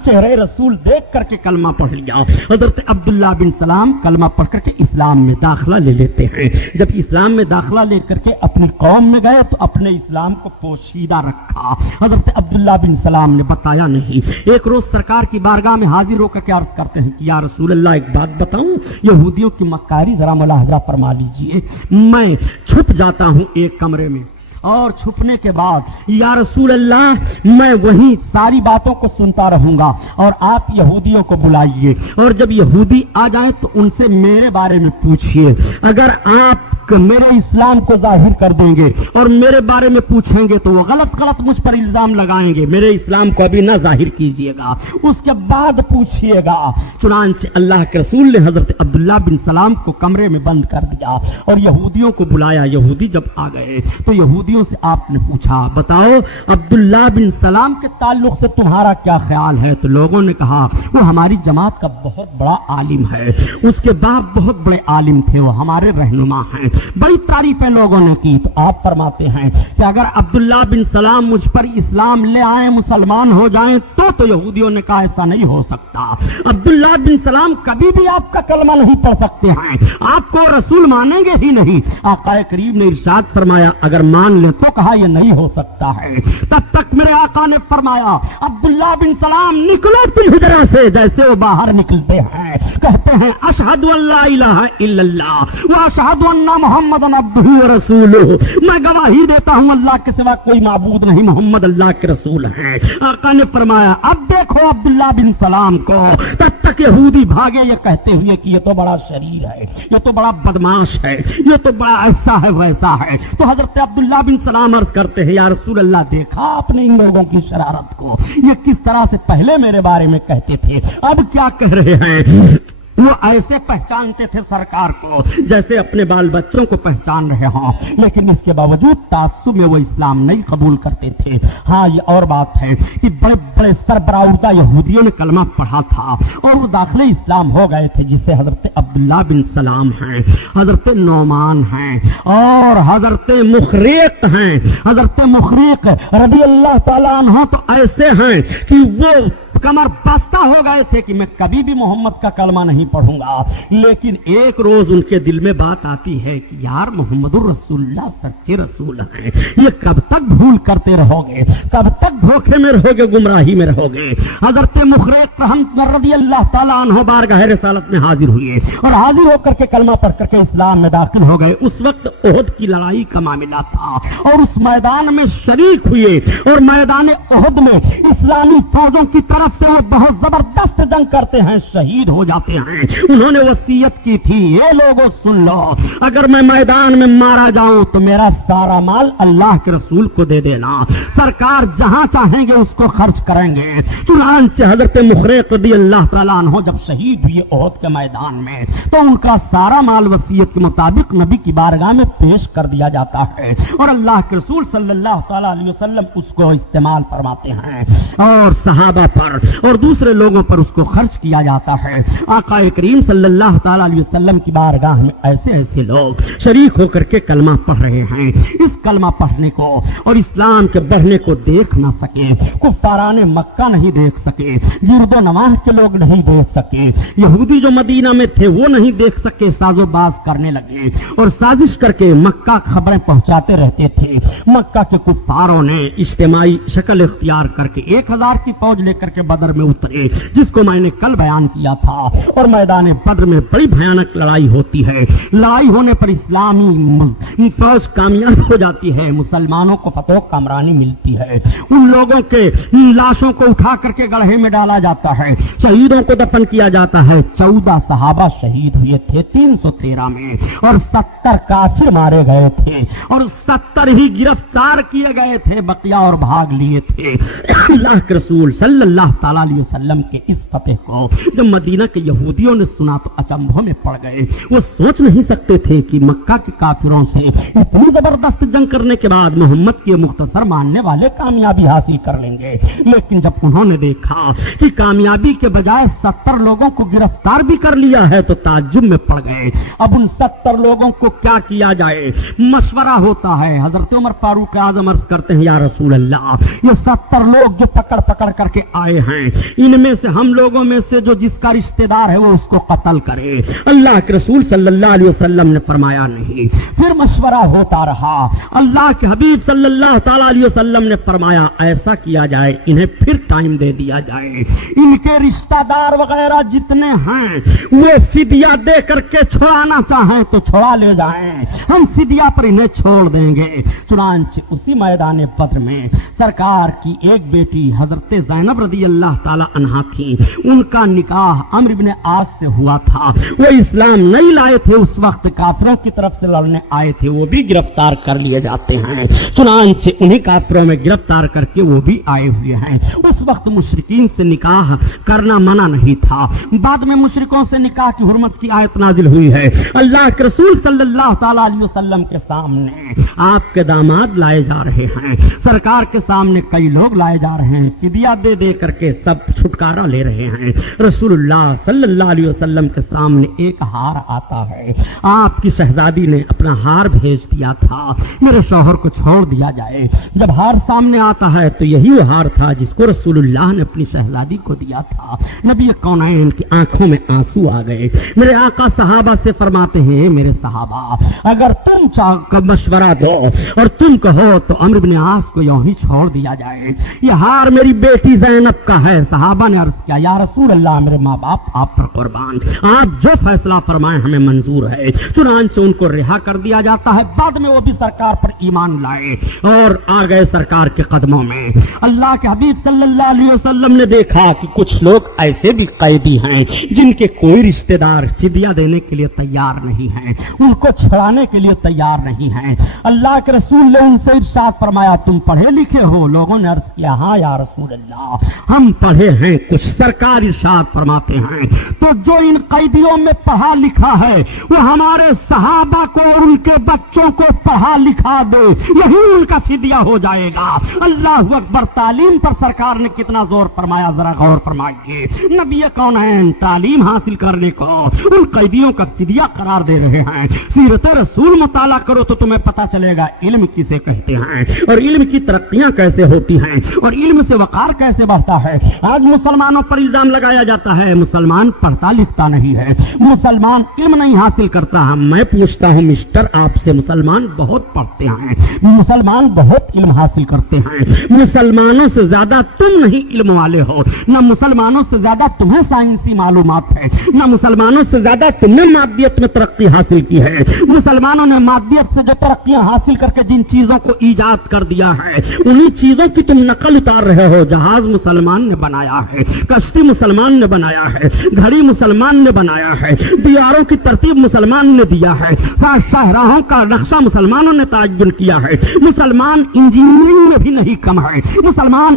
چہرے رسول دیکھ کر کے کلمہ پڑھ لیا۔ حضرت عبداللہ بن سلام کلمہ پڑھ کر کے اسلام میں داخلہ لے لیتے ہیں۔ جب اسلام میں داخلہ لے کر کے اپنی قوم میں گئے تو اپنے اسلام کو پوشیدہ رکھا۔ حضرت عبداللہ بن سلام نے بتایا نہیں۔ ایک روز سرکار کی بارگاہ میں حاضر ہو کر کے عرض کرتے ہیں کہ یا رسول اللہ ایک بات بتاؤں، یہودیوں کی مکاری ذرا ملاحظہ فرما لیجئے۔ میں چھپ جاتا ہوں ایک کمرے میں، اور چھپنے کے بعد یا رسول اللہ میں وہیں ساری باتوں کو سنتا رہوں گا، اور آپ یہودیوں کو بلائیے، اور جب یہودی آ جائیں تو ان سے میرے بارے میں پوچھئے۔ اگر آپ میرے اسلام کو ظاہر کر دیں گے اور میرے بارے میں پوچھیں گے تو وہ غلط مجھ پر الزام لگائیں گے، میرے اسلام کو ابھی نہ ظاہر کیجئے گا، اس کے بعد پوچھئے گا۔ چنانچہ اللہ کے رسول نے حضرت عبداللہ بن سلام کو کمرے میں بند کر دیا اور یہودیوں کو بلایا۔ یہودی جب آ گئے تو یہودیوں سے آپ نے پوچھا، بتاؤ عبداللہ بن سلام کے تعلق سے تمہارا کیا خیال ہے؟ تو لوگوں نے کہا وہ ہماری جماعت کا بہت بڑا عالم ہے، اس کے باپ بہت بڑے عالم تھے، وہ ہمارے رہنما ہیں، بڑی تعریفیں لوگوں نے کی۔ تو آپ فرماتے ہیں کہ اگر عبداللہ بن سلام مجھ پر اسلام لے آئیں، مسلمان ہو جائیں تو یہودیوں نے کہا ایسا نہیں ہو سکتا، عبداللہ بن سلام کبھی بھی آپ کا کلمہ نہیں پڑھ سکتے ہیں، آپ کو رسول مانیں گے ہی نہیں۔ آقا کریم نے ارشاد فرمایا اگر مان لے تو کہا یہ نہیں ہو سکتا ہے۔ تب تک میرے آقا نے فرمایا عبداللہ بن سلام نکلو تم حجرہ سے، جیسے وہ باہر نکلتے ہیں کہتے ہیں اشہد ان لا الہ الا اللہ واشہد ان محمد عبدہ ورسولہ، میں گواہی دیتا ہوں اللہ کے سوا کوئی معبود نہیں، محمد اللہ کے رسول ہیں۔ آقا نے فرمایا اب دیکھو عبداللہ بن سلام کو۔ تب تک یہودی بھاگے یہ کہتے ہوئے کہ یہ تو بڑا شریر ہے، یہ تو بڑا بدماش ہے، یہ تو بڑا ایسا ہے ویسا ہے۔ تو حضرت عبداللہ بن سلام عرض کرتے ہیں یا رسول اللہ دیکھا آپ نے ان لوگوں کی شرارت کو، یہ کس طرح سے پہلے میرے بارے میں کہتے تھے، اب کیا کہہ رہے ہیں؟ وہ ایسے پہچانتے تھے سرکار کو جیسے اپنے بال بچوں کو پہچان رہے ہوں، لیکن اس کے باوجود تعصب میں وہ اسلام نہیں قبول کرتے تھے۔ ہاں یہ اور بات ہے کہ بڑے بڑے سربراہ یہودیوں نے کلمہ پڑھا تھا اور وہ داخل اسلام ہو گئے تھے، جسے حضرت عبداللہ بن سلام ہیں، حضرت نعمان ہیں اور حضرت مخریق ہیں۔ حضرت مخریق رضی اللہ تعالیٰ عنہ تو ایسے ہیں کہ وہ کمر بستہ ہو گئے تھے کہ میں کبھی بھی محمد کا کلمہ نہیں پڑھوں گا، لیکن ایک روز ان کے دل میں بات آتی ہے کہ یار محمد الرسول اللہ سچے رسول ہیں، یہ کب تک بھول کرتے رہو گے، کب تک دھوکے میں رہو گے، گمراہی میں رہو گے۔ حضرت مخریق رضی اللہ تعالیٰ عنہ بارگاہ رسالت میں حاضر ہوئے اور حاضر ہو کر کے کلمہ پڑھ کر کے اسلام میں داخل ہو گئے۔ اس وقت احد کی لڑائی کا معاملہ تھا اور اس میدان میں شریک ہوئے، اور میدان احد میں اسلامی فوجوں کی طرف سے وہ بہت زبردست جنگ کرتے ہیں، شہید ہو جاتے ہیں۔ انہوں نے وصیت کی تھی یہ لوگوں سن لو، اگر میں میدان میں مارا جاؤں تو میرا سارا مال اللہ کے رسول کو دے دینا، سرکار جہاں چاہیں گے اس کو خرچ کریں گے۔ چنانچہ حضرت مخریق رضی اللہ تعالیٰ عنہ جب شہید ہوئے احد کے میدان میں تو ان کا سارا مال وصیت کے مطابق نبی کی بارگاہ میں پیش کر دیا جاتا ہے اور اللہ کے رسول صلی اللہ تعالیٰ علیہ وسلم اس کو استعمال فرماتے ہیں، اور صحابہ پر پر اور دوسرے لوگوں پر اس کو خرچ کیا جاتا ہے۔ آقا کریم صلی اللہ تعالی علیہ وسلم کی بارگاہ میں ایسے ایسے لوگ شریک ہو کر کے کلمہ پڑھ رہے ہیں، اس کلمہ پڑھنے کو اور اسلام کے بڑھنے کو دیکھ نہ سکے، کفاران مکہ نہیں دیکھ سکے، یرد و نواح کے لوگ نہیں دیکھ سکے، یہودی جو مدینہ میں تھے وہ نہیں دیکھ سکے، ساز و باز کرنے لگے اور سازش کر کے مکہ خبریں پہنچاتے رہتے تھے۔ مکہ کے کفاروں نے اجتماعی شکل اختیار کر کے 1000 کی فوج لے کر کے بدر میں اترے، جس کو میں نے کل بیان کیا تھا، اور میدان بدر میں بڑی بھیانک لڑائی ہوتی ہے۔ لڑائی ہونے پر اسلامی فوج کامیاب ہو جاتی ہے، مسلمانوں کو فتح و کامرانی ملتی ہے۔ ان لوگوں کے لاشوں کو اٹھا کر کے گڑھے میں ڈالا جاتا ہے، شہیدوں کو دفن کیا جاتا ہے۔ 14 صحابہ شہید ہوئے تھے 313 میں، اور 70 کافر مارے گئے تھے، اور 70 ہی گرفتار کیے گئے تھے، بقیہ اور بھاگ لیے تھے۔ اللہ کے رسول صلی اللہ تعالی علیہ وسلم کے اس فتح کو جب مدینہ کے یہودیوں نے سنا تو اچنبھوں میں پڑ گئے۔ وہ سوچ نہیں سکتے تھے کہ مکہ کے کافروں سے اتنی زبردست جنگ کرنے کے بعد محمد کے مختصر ماننے والے کامیابی حاصل کر لیں گے، لیکن جب انہوں نے دیکھا کہ کامیابی کے بجائے 70 لوگوں کو گرفتار بھی کر لیا ہے تو تعجب میں پڑ گئے۔ اب ان 70 لوگوں کو کیا کیا جائے؟ مشورہ ہوتا ہے۔ حضرت عمر فاروق اعظم عرض کرتے ہیں، یا رسول اللہ، یہ 70 لوگ جو پکڑ پکڑ کر کے آئے ہیں، ان میں سے ہم لوگوں میں سے جو جس کا رشتہ دار ہے وہ اس کو قتل کرے۔ اللہ کے رسول صلی اللہ علیہ وسلم نے فرمایا نہیں۔ پھر مشورہ ہوتا رہا۔ اللہ کے حبیب صلی اللہ تعالی علیہ وسلم نے فرمایا ایسا کیا جائے، انہیں پھر ٹائم دے دیا جائے، ان کے رشتہ دار وغیرہ جتنے ہیں وہ فدیہ دے کر کے چھڑانا چاہیں تو چھڑا لے جائیں، ہم فدیہ پر انہیں چھوڑ دیں گے۔ چنانچہ اسی میدان بدر میں سرکار کی ایک بیٹی حضرت زینب رضی اللہ تعالی عنہا تھی، ان کا نکاح عمرو بن عاص سے ہوا تھا۔ وہ اسلام نہیں لائے تھے، اس وقت کافروں کی طرف سے لڑنے آئے تھے، وہ بھی گرفتار کر لیے جاتے ہیں۔ چنانچہ انہیں کافروں میں گرفتار کر کے وہ بھی آئے ہوئے ہیں۔ اس وقت مشرکین سے نکاح کرنا منع نہیں تھا، بعد میں مشرکوں سے نکاح کی حرمت کی آیت نازل ہوئی ہے۔ اللہ کے رسول صلی اللہ تعالی علیہ وسلم کے سامنے آپ کے داماد لائے جا رہے ہیں، سرکار کے سامنے کئی لوگ لائے جا رہے ہیں، فدیہ دے دے کر کے سب چھٹکارا لے رہے ہیں۔ رسول اللہ صلی اللہ علیہ وسلم کے سامنے ایک ہار آتا ہے، آپ کی شہزادی نے اپنا ہار بھیج دیا تھا، میرے شوہر کو چھوڑ دیا جائے۔ جب ہار سامنے آتا ہے تو یہی وہ ہار تھا جس کو رسول اللہ نے اپنی شہزادی کو دیا تھا۔ نبی کونین کی آنکھوں میں آنسو آ گئے۔ میرے آقا صحابہ سے فرماتے ہیں، میرے صحابہ اگر تم مشورہ دو اور تم کہو تو عمرو بن عاص کو یوں ہی چھوڑ دیا جائے، یہ ہار میری بیٹی زینب کا ہے۔ صحابہ نے عرض کیا، یا رسول اللہ، میرے ماں باپ آپ پر قربان، آپ جو فیصلہ فرمائیں ہمیں منظور ہے۔ چنانچہ ان کو رہا کر دیا جاتا ہے۔ بعد میں وہ بھی سرکار پر ایمان لائے اور آ گئے سرکار کے قدموں میں۔ اللہ کے حبیب صلی اللہ علیہ وسلم نے دیکھا کہ کچھ لوگ ایسے بھی قیدی ہیں جن کے کوئی رشتہ دار فدیہ دینے کے لیے تیار نہیں ہیں، ان کو چھڑانے کے لیے تیار نہیں ہیں۔ اللہ کے رسول نے ان سے ارشاد فرمایا، تم پڑھے لکھے ہو؟ لوگوں نے عرض کیا، ہاں یا رسول اللہ، ہم پڑھے ہیں کچھ۔ سرکار ارشاد فرماتے ہیں، تو جو ان قیدیوں میں پڑھا لکھا ہے وہ ہمارے صحابہ کو اور ان کے بچوں کو پڑھا لکھا دے، یہی ان کا فدیہ ہو جائے گا۔ اللہ اکبر! تعلیم پر سرکار نے کتنا زور فرمایا، ذرا غور فرمائیے۔ نبی کونین تعلیم حاصل کرنے کو ان قیدیوں کا فدیہ قرار دے رہے ہیں۔ سیرت رسول مطالعہ کرو تو تمہیں پتا چلے گا علم کسے کہتے ہیں اور علم کی ترقیاں کیسے ہوتی ہیں اور علم سے وقار کیسے بڑھتا ہے۔ آج مسلمانوں پر الزام لگایا جاتا ہے مسلمان پڑھتا لکھتا نہیں ہے، مسلمان علم نہیں حاصل کرتا۔ میں پوچھتا ہوں مسٹر آپ سے، مسلمان بہت پڑھتے ہیں، مسلمان بہت علم حاصل کرتے ہیں، مسلمانوں سے زیادہ تم نہیں علم والے ہو، نہ مسلمانوں سے زیادہ تمہیں سائنسی معلومات ہے، نہ مسلمانوں سے زیادہ تم نے مادیت میں ترقی حاصل کی ہے۔ مسلمانوں نے مادیت سے جو ترقیاں حاصل کر کے جن چیزوں کو ایجاد کر دیا ہے انہی چیزوں کی تم نقل اتار رہے ہو۔ جہاز مسلمان نے بنایا ہے، کشتی مسلمان نے بنایا ہے، گھڑی مسلمان نے بنایا ہے، دیاروں کی ترتیب مسلمان نے دیا ہے، شاہراہوں کا نقشہ مسلمانوں نے تعین کیا ہے۔ مسلمان انجینئرنگ میں بھی نہیں کم ہے، مسلمان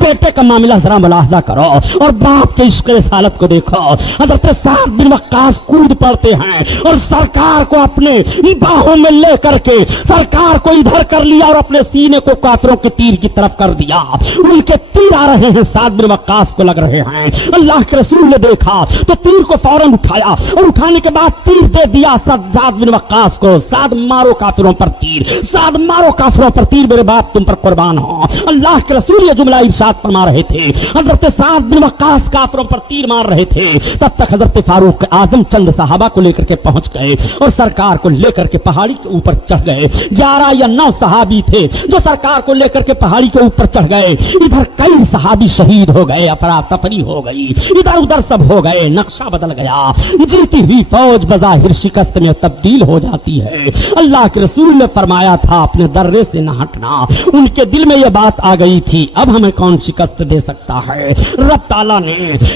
بیٹے کا معاملہ ذرا ملاحظہ کرو اور باپ کے عشق رسالت کو دیکھو۔ حضرت سعد بن وقاص کود پڑتے ہیں اور سرکار کو اپنے باہوں میں لے کر کے سرکار کو ادھر کر لیا اور اپنے سینے کو کافروں کے تیر کی طرف کر دیا۔ ان کے تیر آ رہے ہیں، سعد بن وقاص کو لگ رہے ہیں۔ اللہ کے رسول نے دیکھا تو تیر کو فوراً اٹھایا اور اٹھانے کے بعد تیر دے دیا سعد بن وقاص کو۔ سعد مارو کافروں پر تیر، سعد مارو کافروں پر تیر، میرے باپ تم پر قربان ہو۔ اللہ کے رسول یہ جملہ ارشاد فرما رہے تھے۔ حضرت سعد بن وقاص کافروں پر تیر مار رہے تھے، تب تک حضرت فاروق اعظم چند صحابہ کو لے کر کے پہنچ گئے اور سرکار کو لے کر کے پہاڑی کے اوپر چڑھ گئے۔ 11 یا 9 صحابی تھے جو سرکار کو لے کر کے پہاڑی کے اوپر چڑھ گئے۔ ادھر کئی صحابی شہید ہو گئے، افراتفری ہو گئی، ادھر ادھر سب ہو گئے، نقشہ بدل گیا۔ جیتی ہوئی فوج بظاہر شکست میں تبدیل ہو جاتی ہے۔ اللہ کے رسول نے فرمایا تھا اپنے درے سے نہ ہٹنا۔ ان کے دل میں یہ بات آ گئی تھی، اب ہمیں کون شکست دے سکتا ہے؟ رب تعالیٰ نے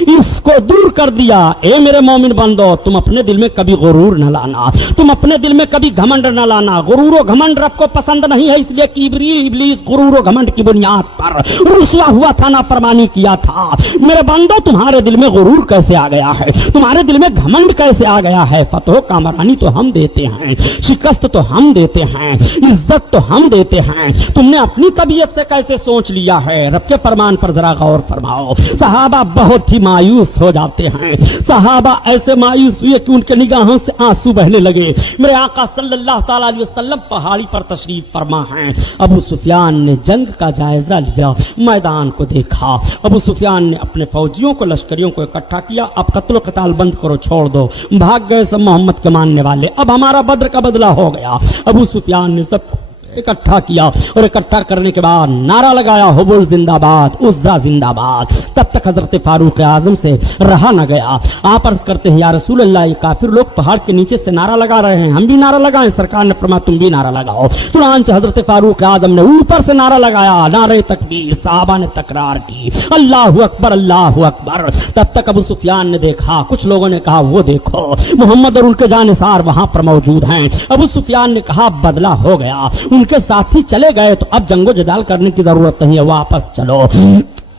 اس کو دور کر دیا۔ اے میرے مومن بندو، تم اپنے دل میں کبھی غرور نہ لانا، تم اپنے دل میں کبھی گھمنڈ نہ لانا۔ غرور و گھمنڈ رب کو پسند نہیں ہے، اس لیے کہ ابلیس غرور و گھمنڈ کی بنیاد پر رسوا ہوا تھا، نافرمانی کیا تھا۔ میرے بندو، تمہارے دل میں غرور کیسے آ گیا ہے؟ تمہارے دل میں گھمنڈ کیسے آ گیا ہے؟ فتح و کامرانی تو ہم دیتے ہیں، شکست تو ہم دیتے ہیں، عزت تو ہم دیتے ہیں، تم نے اپنی طبیعت سے کیسے سوچ لیا ہے؟ رب کے فرمان پر ذرا غور فرماؤ۔ صحابہ بہت ہی مایوس ہو جاتے ہیں، صحابہ ایسے مایوس ہوئے کہ ان کے نگاہوں سے آنسو بہنے لگے۔ میرے آقا صلی اللہ تعالی علیہ وسلم پہاڑی پر تشریف فرما ہیں۔ ابو سفیان نے جنگ کا جائزہ لیا، میدان کو دیکھا۔ ابو سفیان نے اپنے فوجیوں کو، لشکریوں کو اکٹھا کیا، اب قتل و قتال بند کرو، چھوڑ دو، بھاگ گئے سب محمد کے ماننے والے، اب ہمارا بدر کا بدلہ ہو گیا۔ ابو سفیان نے سب اکٹھا کیا اور اکٹھا کرنے کے بعد نعرہ لگایا، حبل زندہ باد، عزا زندہ باد۔ تب تک حضرت فاروق اعظم سے رہا نہ گیا۔ آپ عرض کرتے ہیں یا رسول اللہ، یہ کافر لوگ پہاڑ کے نیچے سے نعرہ لگا رہے ہیں، ہم بھی نعرہ لگائیں؟ سرکار نے فرمایا تم بھی نعرہ لگاؤ۔ چنانچہ حضرت فاروق اعظم نے اوپر سے نعرہ لگایا، نعرہ تکبیر، صحابہ نے تکرار کی، اللہ اکبر اللہ اکبر۔ تب تک ابو سفیان نے دیکھا، کچھ لوگوں نے کہا وہ دیکھو محمد اور ان کے جانثار وہاں پر موجود ہیں۔ ابو سفیان نے کہا بدلہ ہو گیا، ان کے ساتھی چلے گئے تو اب جنگ و جدال کرنے کی ضرورت نہیں ہے، واپس چلو۔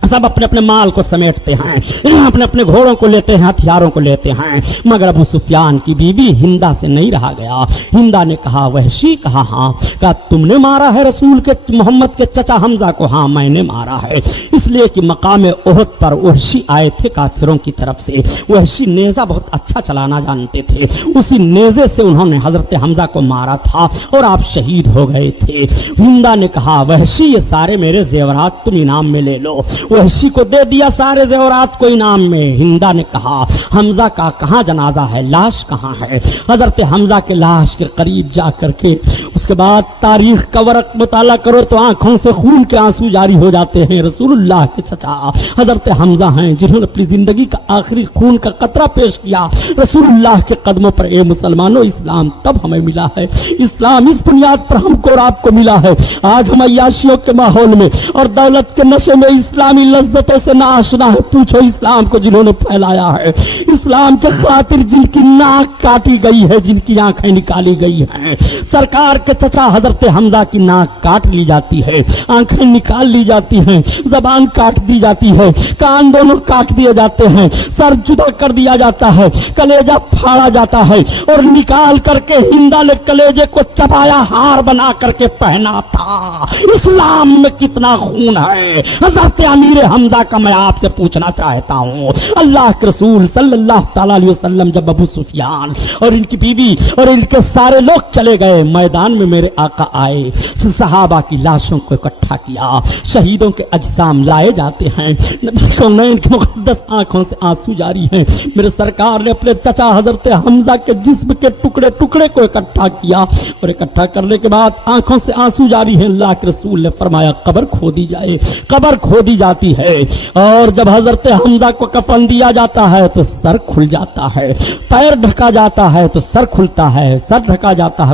سب اپنے اپنے مال کو سمیٹتے ہیں، اپنے اپنے گھوڑوں کو لیتے ہیں، ہتھیاروں کو لیتے ہیں، مگر ابو سفیان کی بیوی ہندا سے نہیں رہا گیا۔ ہندا نے کہا وحشی؟ کہا ہاں۔ کہا تم نے مارا ہے رسول کے محمد کے چچا حمزہ کو؟ ہاں میں نے مارا ہے، اس لیے کہ مقام احد پر وحشی آئے تھے کافروں کی طرف سے۔ وحشی نیزہ بہت اچھا چلانا جانتے تھے، اسی نیزے سے انہوں نے حضرت حمزہ کو مارا تھا اور آپ شہید ہو گئے تھے۔ ہندا نے کہا وحشی یہ سارے میرے زیورات تم انعام میں لے لو۔ وحشی کو دے دیا سارے زیورات کو انعام میں۔ ہندا نے کہا حمزہ کا کہاں جنازہ ہے، لاش کہاں ہے؟ حضرت حمزہ کے لاش کے قریب جا کر کے اس کے بعد تاریخ کا ورق مطالعہ کرو تو آنکھوں سے خون کے آنسو جاری ہو جاتے ہیں۔ رسول اللہ کے چچا حضرت حمزہ ہیں جنہوں نے اپنی زندگی کا آخری خون کا قطرہ پیش کیا رسول اللہ کے قدموں پر۔ اے مسلمانوں، اسلام تب ہمیں ملا ہے، اسلام اس بنیاد پر ہم کو اور آپ کو ملا ہے۔ آج ہم عیاشیوں کے ماحول میں اور دولت کے نشے میں اسلامی لذتوں سے ناآشنا ہے۔ پوچھو اسلام کو جنہوں نے پھیلایا ہے، اسلام کے خاطر جن کی ناک کاٹی گئی ہے، جن کی آنکھیں نکالی گئی ہیں۔ سرکار کے چچا حضرت حمزہ کی ناک کاٹ لی جاتی ہے، آنکھیں نکال لی جاتی ہیں، زبان کاٹ دی جاتی ہے، کان دونوں کاٹ دیے جاتے ہیں، سر جدا کر دیا جاتا ہے، کلیجہ پھاڑا جاتا ہے اور نکال کر کے ہندا نے کلیجے کو چبایا، ہار بنا کر کے پہنا تھا۔ اسلام میں کتنا خون ہے حضرت امیر حمزہ کا میں آپ سے پوچھنا چاہتا ہوں۔ اللہ کے رسول صلی اللہ تعالی علیہ وسلم جب ابو سفیان اور ان کی بیوی اور ان کے سارے لوگ چلے گئے، میدان میں میرے آقا آئے، صحابہ کی لاشوں کو اکٹھا کیا، شہیدوں کے اجسام لائے جاتے ہیں، نبی کونین کی مقدس آنکھوں سے آنسو جاری ہیں۔ میرے سرکار نے اپنے چچا حضرت حمزہ کے جسم کے ٹکڑے ٹکڑے کو اکٹھا کیا اور اکٹھا کرنے کے بعد آنکھوں سے آنسو جاری ہیں۔ اللہ کے رسول نے فرمایا قبر کھودی جائے۔ قبر کھودی جاتی ہے اور جب حضرت حمزہ کو کفن دیا جاتا ہے تو سر کھل جاتا ہے، پیر ڈھکا جاتا ہے تو سر کھلتا ہے، سر ڈھکا جاتا ہے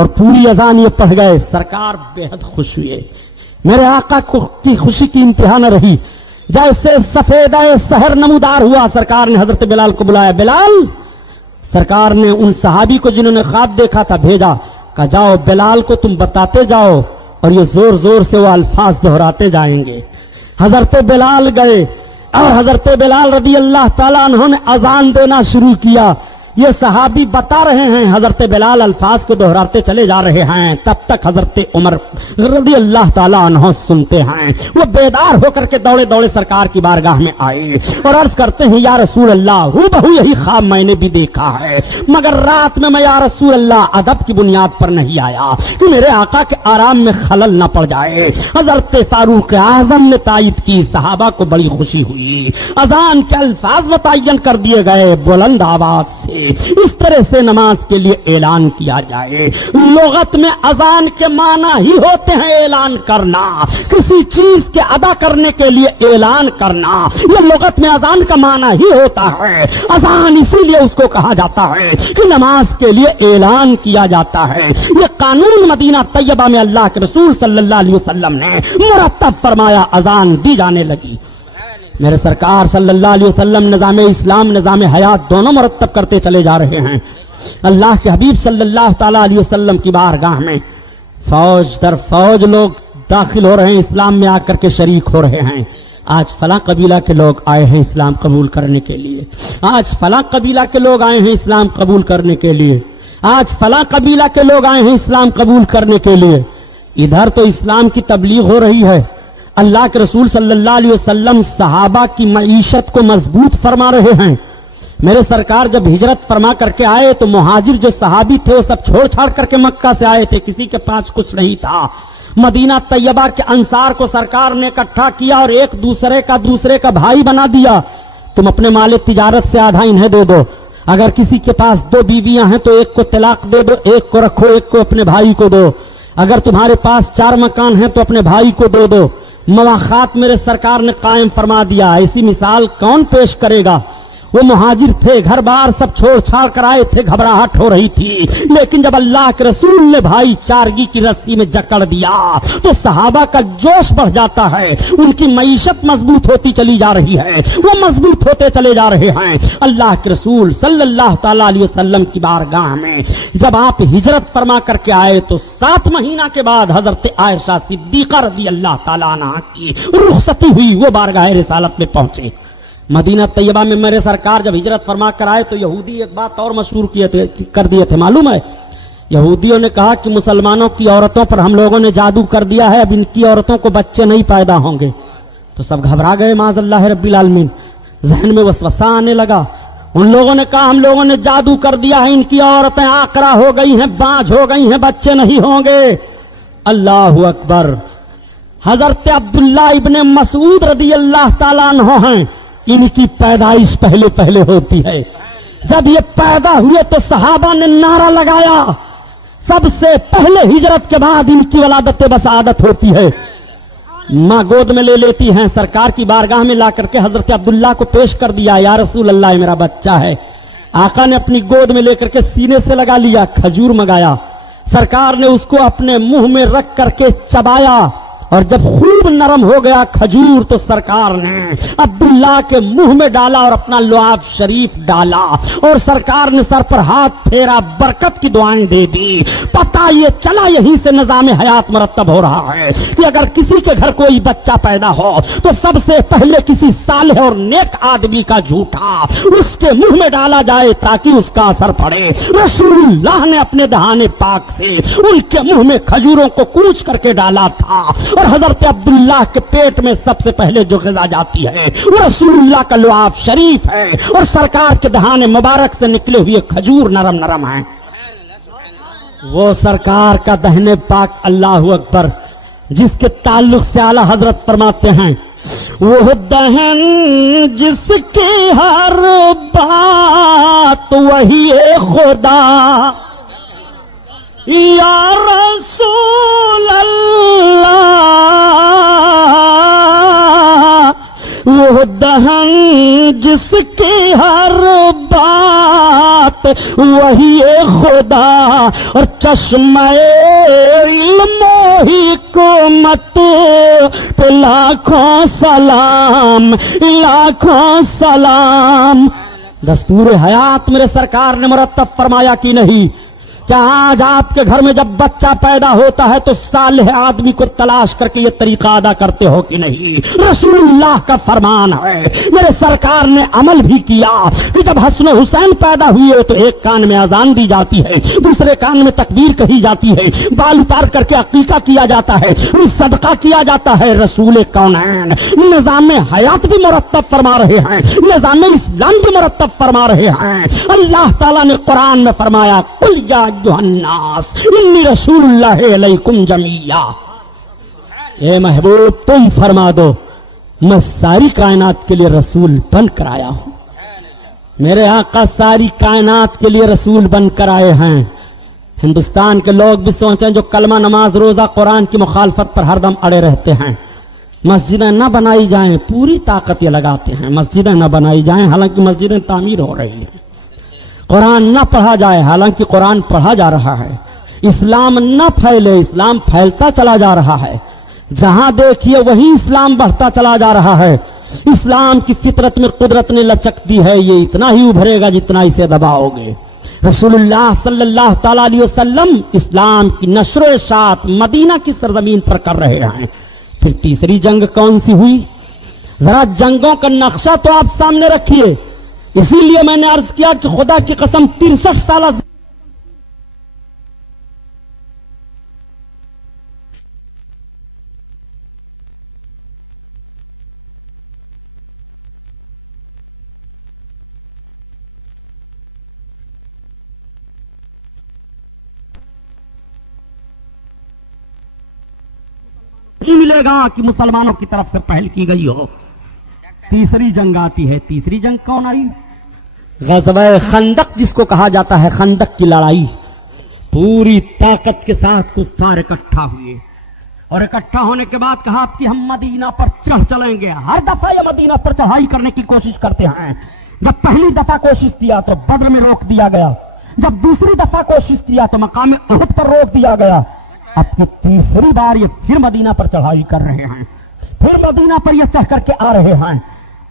اور پوری اذان یہ پڑھ گئے. سرکار بے حد خوش ہوئے. میرے آقا کی خوشی کی انتہا نہ رہی. جیسے سفیدہ سحر نمودار ہوا, سرکار نے حضرت بلال کو بلایا. بلال, سرکار نے ان صحابی کو جنہوں نے خواب دیکھا تھا بھیجا, کہا جاؤ بلال کو تم بتاتے جاؤ اور یہ زور زور سے وہ الفاظ دہراتے جائیں گے. حضرت بلال گئے اور حضرت بلال رضی اللہ تعالیٰ عنہ نے اذان دینا شروع کیا. یہ صحابی بتا رہے ہیں, حضرت بلال الفاظ کو دہراتے چلے جا رہے ہیں. تب تک حضرت عمر رضی اللہ تعالیٰ عنہ سنتے ہیں. وہ بیدار ہو کر کے دوڑے دوڑے سرکار کی بارگاہ میں آئے اور عرض کرتے ہیں یا رسول اللہ, ہو بہو یہی خواب میں نے بھی دیکھا ہے, مگر رات میں یا رسول اللہ ادب کی بنیاد پر نہیں آیا کہ میرے آقا کے آرام میں خلل نہ پڑ جائے. حضرت فاروق اعظم نے تائید کی. صحابہ کو بڑی خوشی ہوئی. اذان کے الفاظ متعین کر دیے گئے. بلند آواز سے اس طرح سے نماز کے لیے اعلان کیا جائے. لغت میں اذان کے معنی ہی ہوتے ہیں اعلان کرنا, کسی چیز کے ادا کرنے کے لیے اعلان کرنا. یہ لغت میں اذان کا معنی ہی ہوتا ہے. اذان اسی لیے اس کو کہا جاتا ہے کہ نماز کے لیے اعلان کیا جاتا ہے. یہ قانون مدینہ طیبہ میں اللہ کے رسول صلی اللہ علیہ وسلم نے مرتب فرمایا. اذان دی جانے لگی. میرے سرکار صلی اللہ علیہ وسلم نظام اسلام نظام حیات دونوں مرتب کرتے چلے جا رہے ہیں. اللہ کے حبیب صلی اللہ تعالیٰ علیہ وسلم کی بارگاہ میں فوج در فوج لوگ داخل ہو رہے ہیں, اسلام میں آ کر کے شریک ہو رہے ہیں. آج فلاں قبیلہ کے لوگ آئے ہیں اسلام قبول کرنے کے لیے, آج فلاں قبیلہ کے لوگ آئے ہیں اسلام قبول کرنے کے لیے, آج فلاں قبیلہ کے لوگ آئے ہیں اسلام قبول کرنے کے لیے. ادھر تو اسلام کی تبلیغ ہو رہی ہے. اللہ کے رسول صلی اللہ علیہ وسلم صحابہ کی معیشت کو مضبوط فرما رہے ہیں. میرے سرکار جب ہجرت فرما کر کے آئے تو مہاجر جو صحابی تھے وہ سب چھوڑ چھاڑ کر کے مکہ سے آئے تھے. کسی کے پاس کچھ نہیں تھا. مدینہ طیبہ کے انصار کو سرکار نے اکٹھا کیا اور ایک دوسرے کا بھائی بنا دیا. تم اپنے مال تجارت سے آدھا انہیں دے دو. اگر کسی کے پاس 2 بیویاں ہیں تو ایک کو طلاق دے دو, ایک کو رکھو, ایک کو اپنے بھائی کو دو. اگر تمہارے پاس 4 مکان ہیں تو اپنے بھائی کو دے دو. مواخات میرے سرکار نے قائم فرما دیا. ایسی مثال کون پیش کرے گا؟ وہ مہاجر تھے, گھر بار سب چھوڑ چھاڑ کر آئے تھے, گھبراہٹ ہو رہی تھی. لیکن جب اللہ کے رسول نے بھائی چارگی کی رسی میں جکڑ دیا تو صحابہ کا جوش بڑھ جاتا ہے. ان کی معیشت مضبوط ہوتی چلی جا رہی ہے, وہ مضبوط ہوتے چلے جا رہے ہیں. اللہ کے رسول صلی اللہ تعالی علیہ وسلم کی بارگاہ میں جب آپ ہجرت فرما کر کے آئے تو 7 مہینہ کے بعد حضرت عائشہ صدیقہ رضی اللہ تعالیٰ عنہ کی رخصتی ہوئی. وہ بارگاہ رسالت میں پہنچے. مدینہ طیبہ میں میرے سرکار جب ہجرت فرما کر آئے تو یہودی ایک بات اور مشہور کر دیے تھے. معلوم ہے, یہودیوں نے کہا کہ مسلمانوں کی عورتوں پر ہم لوگوں نے جادو کر دیا ہے, اب ان کی عورتوں کو بچے نہیں پیدا ہوں گے. تو سب گھبرا گئے معاذ اللہ رب العالمین. ذہن میں وسوسہ آنے لگا. ان لوگوں نے کہا ہم لوگوں نے جادو کر دیا ہے, ان کی عورتیں آقرا ہو گئی ہیں, بانجھ ہو گئی ہیں, بچے نہیں ہوں گے. اللہ اکبر. حضرت عبداللہ ابن مسعود رضی اللہ تعالیٰ عنہ ہیں, ان کی پیدائش پہلے ہوتی ہے. جب یہ پیدا ہوئے تو صحابہ نے نعرہ لگایا, سب سے پہلے ہجرت کے بعد ان کی ولادت بسعادت ہوتی ہے. ماں گود میں لے لیتی ہیں, سرکار کی بارگاہ میں لا کر کے حضرت عبداللہ کو پیش کر دیا. یا رسول اللہ, میرا بچہ ہے. آقا نے اپنی گود میں لے کر کے سینے سے لگا لیا. کھجور منگایا, سرکار نے اس کو اپنے منہ میں رکھ کر کے چبایا اور جب خوب نرم ہو گیا کھجور تو سرکار نے عبداللہ کے منہ میں ڈالا اور اپنا لعاب شریف ڈالا اور سرکار نے سر پر ہاتھ پھیرا, برکت کی دعائیں دے دی. پتہ یہ چلا یہیں سے نظام حیات مرتب ہو رہا ہے کہ اگر کسی کے گھر کوئی بچہ پیدا ہو تو سب سے پہلے کسی صالح اور نیک آدمی کا جھوٹا اس کے منہ میں ڈالا جائے تاکہ اس کا اثر پڑے. رسول اللہ نے اپنے دہانے پاک سے ان کے منہ میں کھجوروں کو کوچ کر کے ڈالا تھا اور حضرت عبداللہ کے پیٹ میں سب سے پہلے جو غذا جاتی ہے وہ رسول اللہ کا لعاب شریف ہے اور سرکار کے دہانے مبارک سے نکلے ہوئے کھجور نرم نرم ہیں. وہ سرکار کا دہنے پاک, اللہ اکبر, جس کے تعلق سے اعلیٰ حضرت فرماتے ہیں وہ دہن جس کی ہر بات وہی خدا یا رسول اللہ, وہ دہن جس کی ہر بات ذات وہی خدا اور چشمہ علم و حکمت پہ لاکھوں سلام لاکھوں سلام۔ دستور حیات میرے سرکار نے مرتب فرمایا کہ نہیں؟ کیا آج آپ کے گھر میں جب بچہ پیدا ہوتا ہے تو صالح آدمی کو تلاش کر کے یہ طریقہ ادا کرتے ہو کہ نہیں؟ رسول اللہ کا فرمان ہے، میرے سرکار نے عمل بھی کیا کہ جب حسن و حسین پیدا ہوئے تو ایک کان میں اذان دی جاتی ہے، دوسرے کان میں تکبیر کہی جاتی ہے، بال اتار کر کے عقیقہ کیا جاتا ہے، صدقہ کیا جاتا ہے۔ رسول کونین نظام حیات بھی مرتب فرما رہے ہیں، نظام اسلام بھی مرتب فرما رہے ہیں۔ اللہ تعالیٰ نے قرآن میں فرمایا قل یا ایھا الناس انی رسول اللہ علیکم جمیعا، اے محبوب تم فرما دو میں ساری کائنات کے لیے رسول بن کر آیا ہوں۔ میرے آقا ساری کائنات کے لیے رسول بن کر آئے ہیں۔ ہندوستان کے لوگ بھی سوچیں جو کلمہ نماز روزہ قرآن کی مخالفت پر ہر دم اڑے رہتے ہیں، مسجدیں نہ بنائی جائیں پوری طاقت یہ لگاتے ہیں، مسجدیں نہ بنائی جائیں حالانکہ مسجدیں تعمیر ہو رہی ہیں، قرآن نہ پڑھا جائے حالانکہ قرآن پڑھا جا رہا ہے، اسلام نہ پھیلے اسلام پھیلتا چلا جا رہا ہے، جہاں دیکھیے وہی اسلام بڑھتا چلا جا رہا ہے۔ اسلام کی فطرت میں قدرت نے لچک دی ہے، یہ اتنا ہی ابھرے گا جتنا اسے دباؤ گے۔ رسول اللہ صلی اللہ تعالی علیہ وسلم اسلام کی نشر و اشاعت مدینہ کی سرزمین پر کر رہے ہیں۔ پھر تیسری جنگ کون سی ہوئی؟ ذرا جنگوں کا نقشہ تو آپ سامنے رکھیے۔ اسی لیے میں نے عرض کیا کہ خدا کی قسم 63 سالہ نہیں ملے گا کہ مسلمانوں کی طرف سے پہل کی گئی ہو۔ تیسری جنگ آتی ہے۔ تیسری جنگ کون آئی؟ غزوہ خندق جس کو کہا جاتا ہے، خندق کی لڑائی۔ پوری طاقت کے ساتھ کفار اکٹھا ہوئے اور اکٹھا ہونے کے بعد کہا کہ ہم مدینہ پر چڑھ چلیں گے۔ ہر دفعہ یہ مدینہ پر چڑھائی کرنے کی کوشش کرتے ہیں۔ جب پہلی دفعہ کوشش کیا تو بدر میں روک دیا گیا، جب دوسری دفعہ کوشش کیا تو مقام احد پر روک دیا گیا۔ اب کہ تیسری بار یہ پھر مدینہ پر چڑھائی کر رہے ہیں، پھر مدینہ پر یہ چڑھ کر کے آ رہے ہیں۔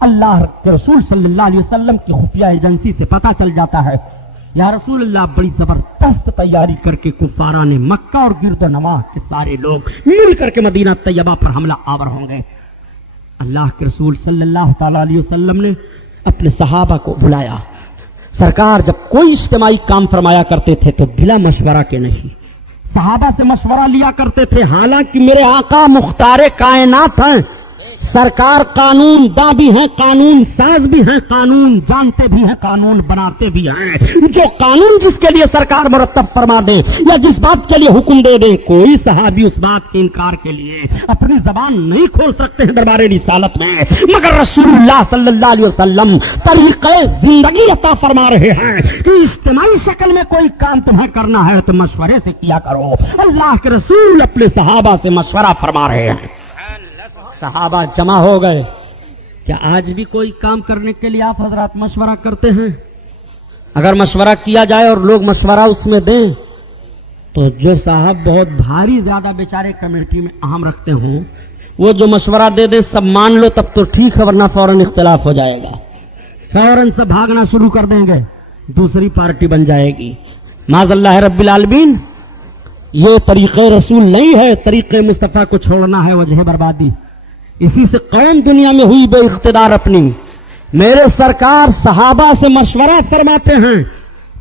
اللہ کے رسول صلی اللہ علیہ وسلم کی خفیہ ایجنسی سے پتہ چل جاتا ہے، یا رسول اللہ بڑی زبردست تیاری کر کے کفاران مکہ اور گرد و نواح کے سارے لوگ مل کر کے مدینہ طیبہ پر حملہ آور ہوں گے۔ اللہ کے رسول صلی اللہ تعالی علیہ وسلم نے اپنے صحابہ کو بلایا۔ سرکار جب کوئی اجتماعی کام فرمایا کرتے تھے تو بلا مشورہ کے نہیں، صحابہ سے مشورہ لیا کرتے تھے۔ حالانکہ میرے آقا مختار کائنات ہیں، سرکار قانون داں بھی ہیں، قانون ساز بھی ہیں، قانون جانتے بھی ہیں، قانون بناتے بھی ہیں۔ جو قانون جس کے لیے سرکار مرتب فرما دے یا جس بات کے لیے حکم دے دیں، کوئی صحابی اس بات کے انکار کے لیے اپنی زبان نہیں کھول سکتے ہیں دربار رسالت میں، مگر رسول اللہ صلی اللہ علیہ وسلم طریقہ زندگی عطا فرما رہے ہیں کہ اجتماعی شکل میں کوئی کام تمہیں کرنا ہے تو مشورے سے کیا کرو۔ اللہ کے رسول اپنے صحابہ سے مشورہ فرما رہے ہیں۔ صحابہ جمع ہو گئے۔ کیا آج بھی کوئی کام کرنے کے لیے آپ حضرات مشورہ کرتے ہیں؟ اگر مشورہ کیا جائے اور لوگ مشورہ اس میں دیں تو جو صاحب بہت بھاری زیادہ بیچارے کمیٹی میں اہم رکھتے ہوں وہ جو مشورہ دے دیں سب مان لو تب تو ٹھیک ہے، ورنہ فوراً اختلاف ہو جائے گا، فوراً سے بھاگنا شروع کر دیں گے، دوسری پارٹی بن جائے گی۔ معاذ اللہ رب العالمین، یہ طریقے رسول نہیں ہے۔ طریقے مصطفیٰ کو چھوڑنا ہے وجہ بربادی۔ اسی سے قوم دنیا میں ہوئی بے اقتدار اپنی۔ میرے سرکار صحابہ سے مشورہ فرماتے ہیں،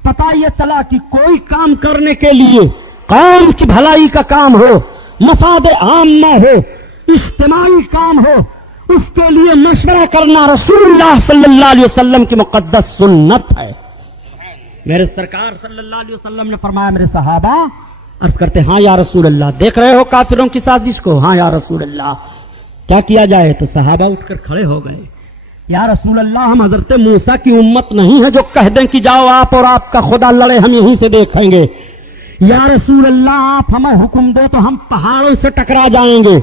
پتہ یہ چلا کہ کوئی کام کرنے کے لیے قوم کی بھلائی کا کام ہو، مفاد عامہ ہو، اجتماعی کام ہو، اس کے لیے مشورہ کرنا رسول اللہ صلی اللہ علیہ وسلم کی مقدس سنت ہے۔ میرے سرکار صلی اللہ علیہ وسلم نے فرمایا، میرے صحابہ عرض کرتے ہاں یا رسول اللہ، دیکھ رہے ہو کافروں کی سازش کو؟ ہاں یا رسول اللہ، کیا کیا جائے؟ تو صحابہ اٹھ کر کھڑے ہو گئے۔ یا رسول اللہ، ہم حضرت موسیٰ کی امت نہیں ہے جو کہہ دیں کہ جاؤ آپ اور آپ کا خدا لڑے، ہم یہیں سے دیکھیں گے۔ یا رسول اللہ، آپ ہمیں حکم دے تو ہم پہاڑوں سے ٹکرا جائیں گے۔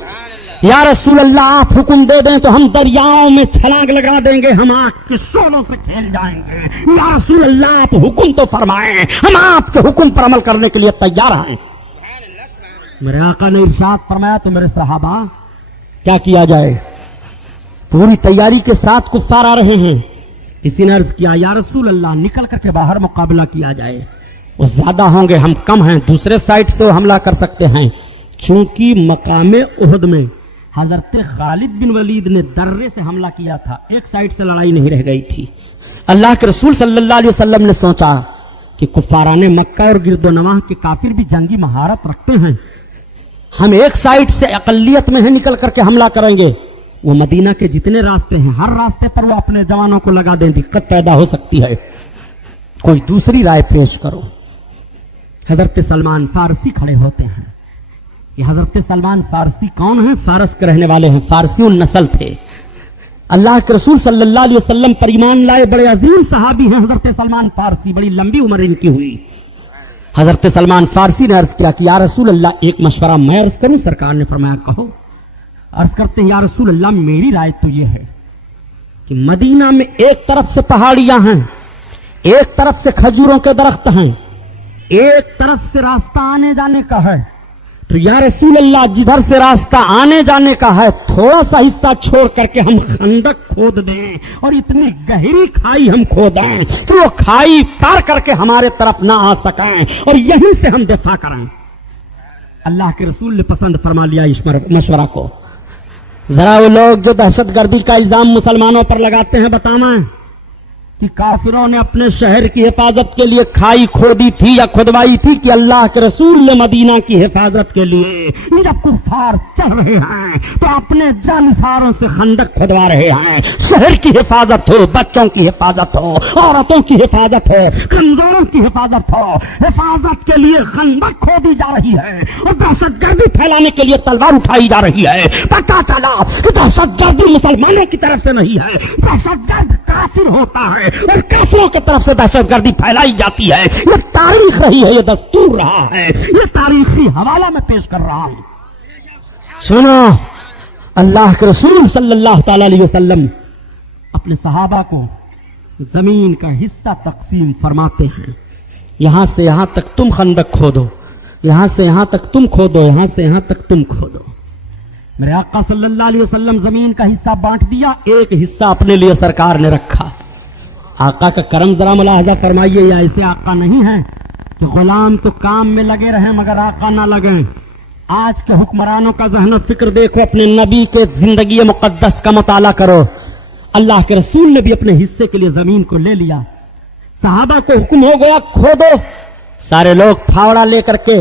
یا رسول اللہ آپ حکم دے دیں تو ہم دریاؤں میں چھلانگ لگا دیں گے, ہم آگ کے شعلوں سے کھیل جائیں گے. یا رسول اللہ آپ حکم تو فرمائیں, ہم آپ کے حکم پر عمل کرنے کے لیے تیار ہیں. میرے آقا نے ارشاد فرمایا تو میرے صحابہ کیا کیا جائے؟ پوری تیاری کے ساتھ کفار آ رہے ہیں. کسی نے عرض کیا یا رسول اللہ نکل کر کے باہر مقابلہ کیا جائے, وہ زیادہ ہوں گے, ہم کم ہیں, دوسرے سائڈ سے وہ حملہ کر سکتے ہیں. چونکہ مقام احد میں حضرت خالد بن ولید نے درے سے حملہ کیا تھا, ایک سائڈ سے لڑائی نہیں رہ گئی تھی. اللہ کے رسول صلی اللہ علیہ وسلم نے سوچا کہ کفاران مکہ اور گرد و نواح کے کافر بھی جنگی مہارت رکھتے ہیں, ہم ایک سائڈ سے اقلیت میں ہیں نکل کر کے حملہ کریں گے. وہ مدینہ کے جتنے راستے ہیں ہر راستے پر وہ اپنے جوانوں کو لگا دیں, دقت پیدا ہو سکتی ہے, کوئی دوسری رائے پیش کرو. حضرت سلمان فارسی کھڑے ہوتے ہیں. یہ حضرت سلمان فارسی کون ہیں؟ فارس کے رہنے والے ہیں, فارسی النسل تھے. اللہ کے رسول صلی اللہ علیہ وسلم پر ایمان لائے بڑے عظیم صحابی ہیں حضرت سلمان فارسی, بڑی لمبی عمر ان کی ہوئی. حضرت سلمان فارسی نے عرض کیا کہ یا رسول اللہ ایک مشورہ میں عرض کروں؟ سرکار نے فرمایا کہو. عرض کرتے ہیں یا رسول اللہ میری رائے تو یہ ہے کہ مدینہ میں ایک طرف سے پہاڑیاں ہیں, ایک طرف سے کھجوروں کے درخت ہیں, ایک طرف سے راستہ آنے جانے کا ہے. تو یا رسول اللہ جدھر سے راستہ آنے جانے کا ہے تھوڑا سا حصہ چھوڑ کر کے ہم خندق کھود دیں اور اتنی گہری کھائی ہم کھودیں کہ وہ کھائی پار کر کے ہمارے طرف نہ آ سکیں اور یہیں سے ہم دفاع کریں. اللہ کے رسول نے پسند فرما لیا اس مشورہ کو. ذرا وہ لوگ جو دہشت گردی کا الزام مسلمانوں پر لگاتے ہیں بتانا کہ کافروں نے اپنے شہر کی حفاظت کے لیے کھائی کھودی تھی یا کھدوائی تھی کہ اللہ کے رسول نے مدینہ کی حفاظت کے لیے جب کفار چڑھ رہے ہیں تو اپنے جانساروں سے خندق کھدوا رہے ہیں. شہر کی حفاظت ہو, بچوں کی حفاظت ہو, عورتوں کی حفاظت ہو, کمزوروں کی حفاظت ہو, حفاظت کے لیے خندق کھودی جا رہی ہے اور دہشت گردی پھیلانے کے لیے تلوار اٹھائی جا رہی ہے. پتہ چلا کہ دہشت گردی مسلمانوں کی طرف سے نہیں ہے, دہشت گرد کافر ہوتا ہے اور کافروں کی طرف سے دہشت گردی پھیلائی جاتی ہے. یہ تاریخ رہی ہے, یہ دستور رہا ہے, یہ تاریخی حوالہ میں پیش کر رہا ہوں. سنو, اللہ کے رسول صلی اللہ تعالی علیہ وسلم اپنے صحابہ کو زمین کا حصہ تقسیم فرماتے ہیں. یہاں سے یہاں تک تم خندق کھودو, یہاں سے یہاں تک تم کھودو, یہاں سے یہاں تک تم کھودو. میرے آقا صلی اللہ علیہ وسلم زمین کا حصہ بانٹ دیا, ایک حصہ اپنے لیے سرکار نے رکھا. آقا کا کرم ذرا ملاحظہ فرمائیے, یا ایسے آقا نہیں ہے کہ غلام تو کام میں لگے رہیں مگر آقا نہ لگیں. آج کے حکمرانوں کا ذہن و فکر دیکھو, اپنے نبی کے زندگی مقدس کا مطالعہ کرو. اللہ کے رسول نے بھی اپنے حصے کے لیے زمین کو لے لیا. صحابہ کو حکم ہو گیا کھودو, سارے لوگ پھاوڑا لے کر کے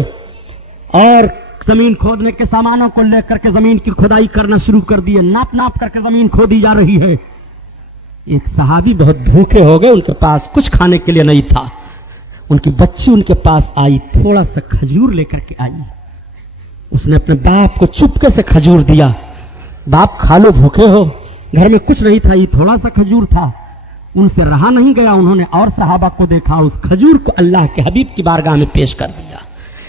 اور زمین کھودنے کے سامانوں کو لے کر کے زمین کی کھدائی کرنا شروع کر دیے. ناپ ناپ کر کے زمین کھودی جا رہی ہے. ایک صحابی بہت بھوکے ہو گئے, ان کے پاس کچھ کھانے کے لیے نہیں تھا. ان کی بچی ان کے پاس آئی, تھوڑا سا کھجور لے کر کے آئی. اس نے اپنے باپ کو چپکے سے کھجور دیا. باپ کھا لو, بھوکے ہو. گھر میں کچھ نہیں تھا, یہ تھوڑا سا کھجور تھا. ان سے رہا نہیں گیا, انہوں نے اور صحابہ کو دیکھا, اس کھجور کو اللہ کے حبیب کی بارگاہ میں پیش کر دیا.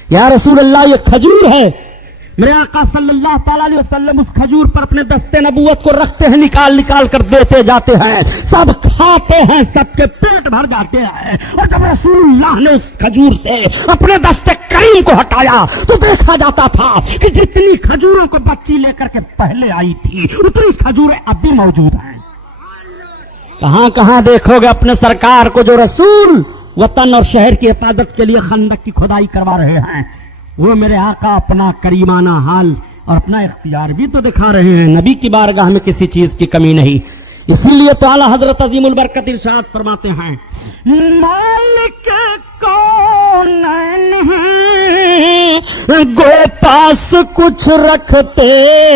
یا رسول اللہ یہ کھجور ہے. میرے آقا صلی اللہ تعالی علیہ وسلم اس کھجور پر اپنے دستے نبوت کو رکھتے ہیں, نکال نکال کر دیتے جاتے ہیں. سب کھاتے ہیں, سب کے پیٹ بھر جاتے ہیں. اور جب رسول اللہ نے اس کھجور سے اپنے دستے کریم کو ہٹایا تو دیکھا جاتا تھا کہ جتنی کھجوروں کو بچی لے کر کے پہلے آئی تھی اتنی کھجوریں اب بھی موجود ہیں. کہاں کہاں دیکھو گے اپنے سرکار کو جو رسول وطن اور شہر کی حفاظت کے لیے خندق کی کھدائی کروا رہے ہیں, وہ میرے آقا اپنا کریمانہ حال اور اپنا اختیار بھی تو دکھا رہے ہیں. نبی کی بارگاہ میں کسی چیز کی کمی نہیں. اسی لیے تو اعلیٰ حضرت عظیم البرکت ارشاد فرماتے ہیں, مالک کونین ہیں گو پاس کچھ رکھتے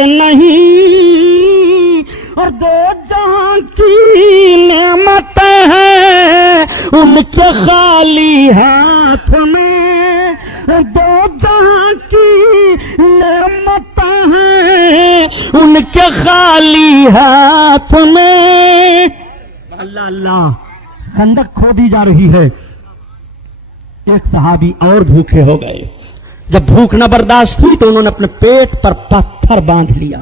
نہیں, اور دو جہاں کی نعمتیں ہیں ان کے خالی ہاتھ میں, دو جہاں کی نعمتیں ہیں ان کے خالی ہاتھ میں. اللہ اللہ, خندق کھودی جا رہی ہے. ایک صحابی اور بھوکے ہو گئے. جب بھوک نہ برداشت ہوئی تو انہوں نے اپنے پیٹ پر پتھر باندھ لیا.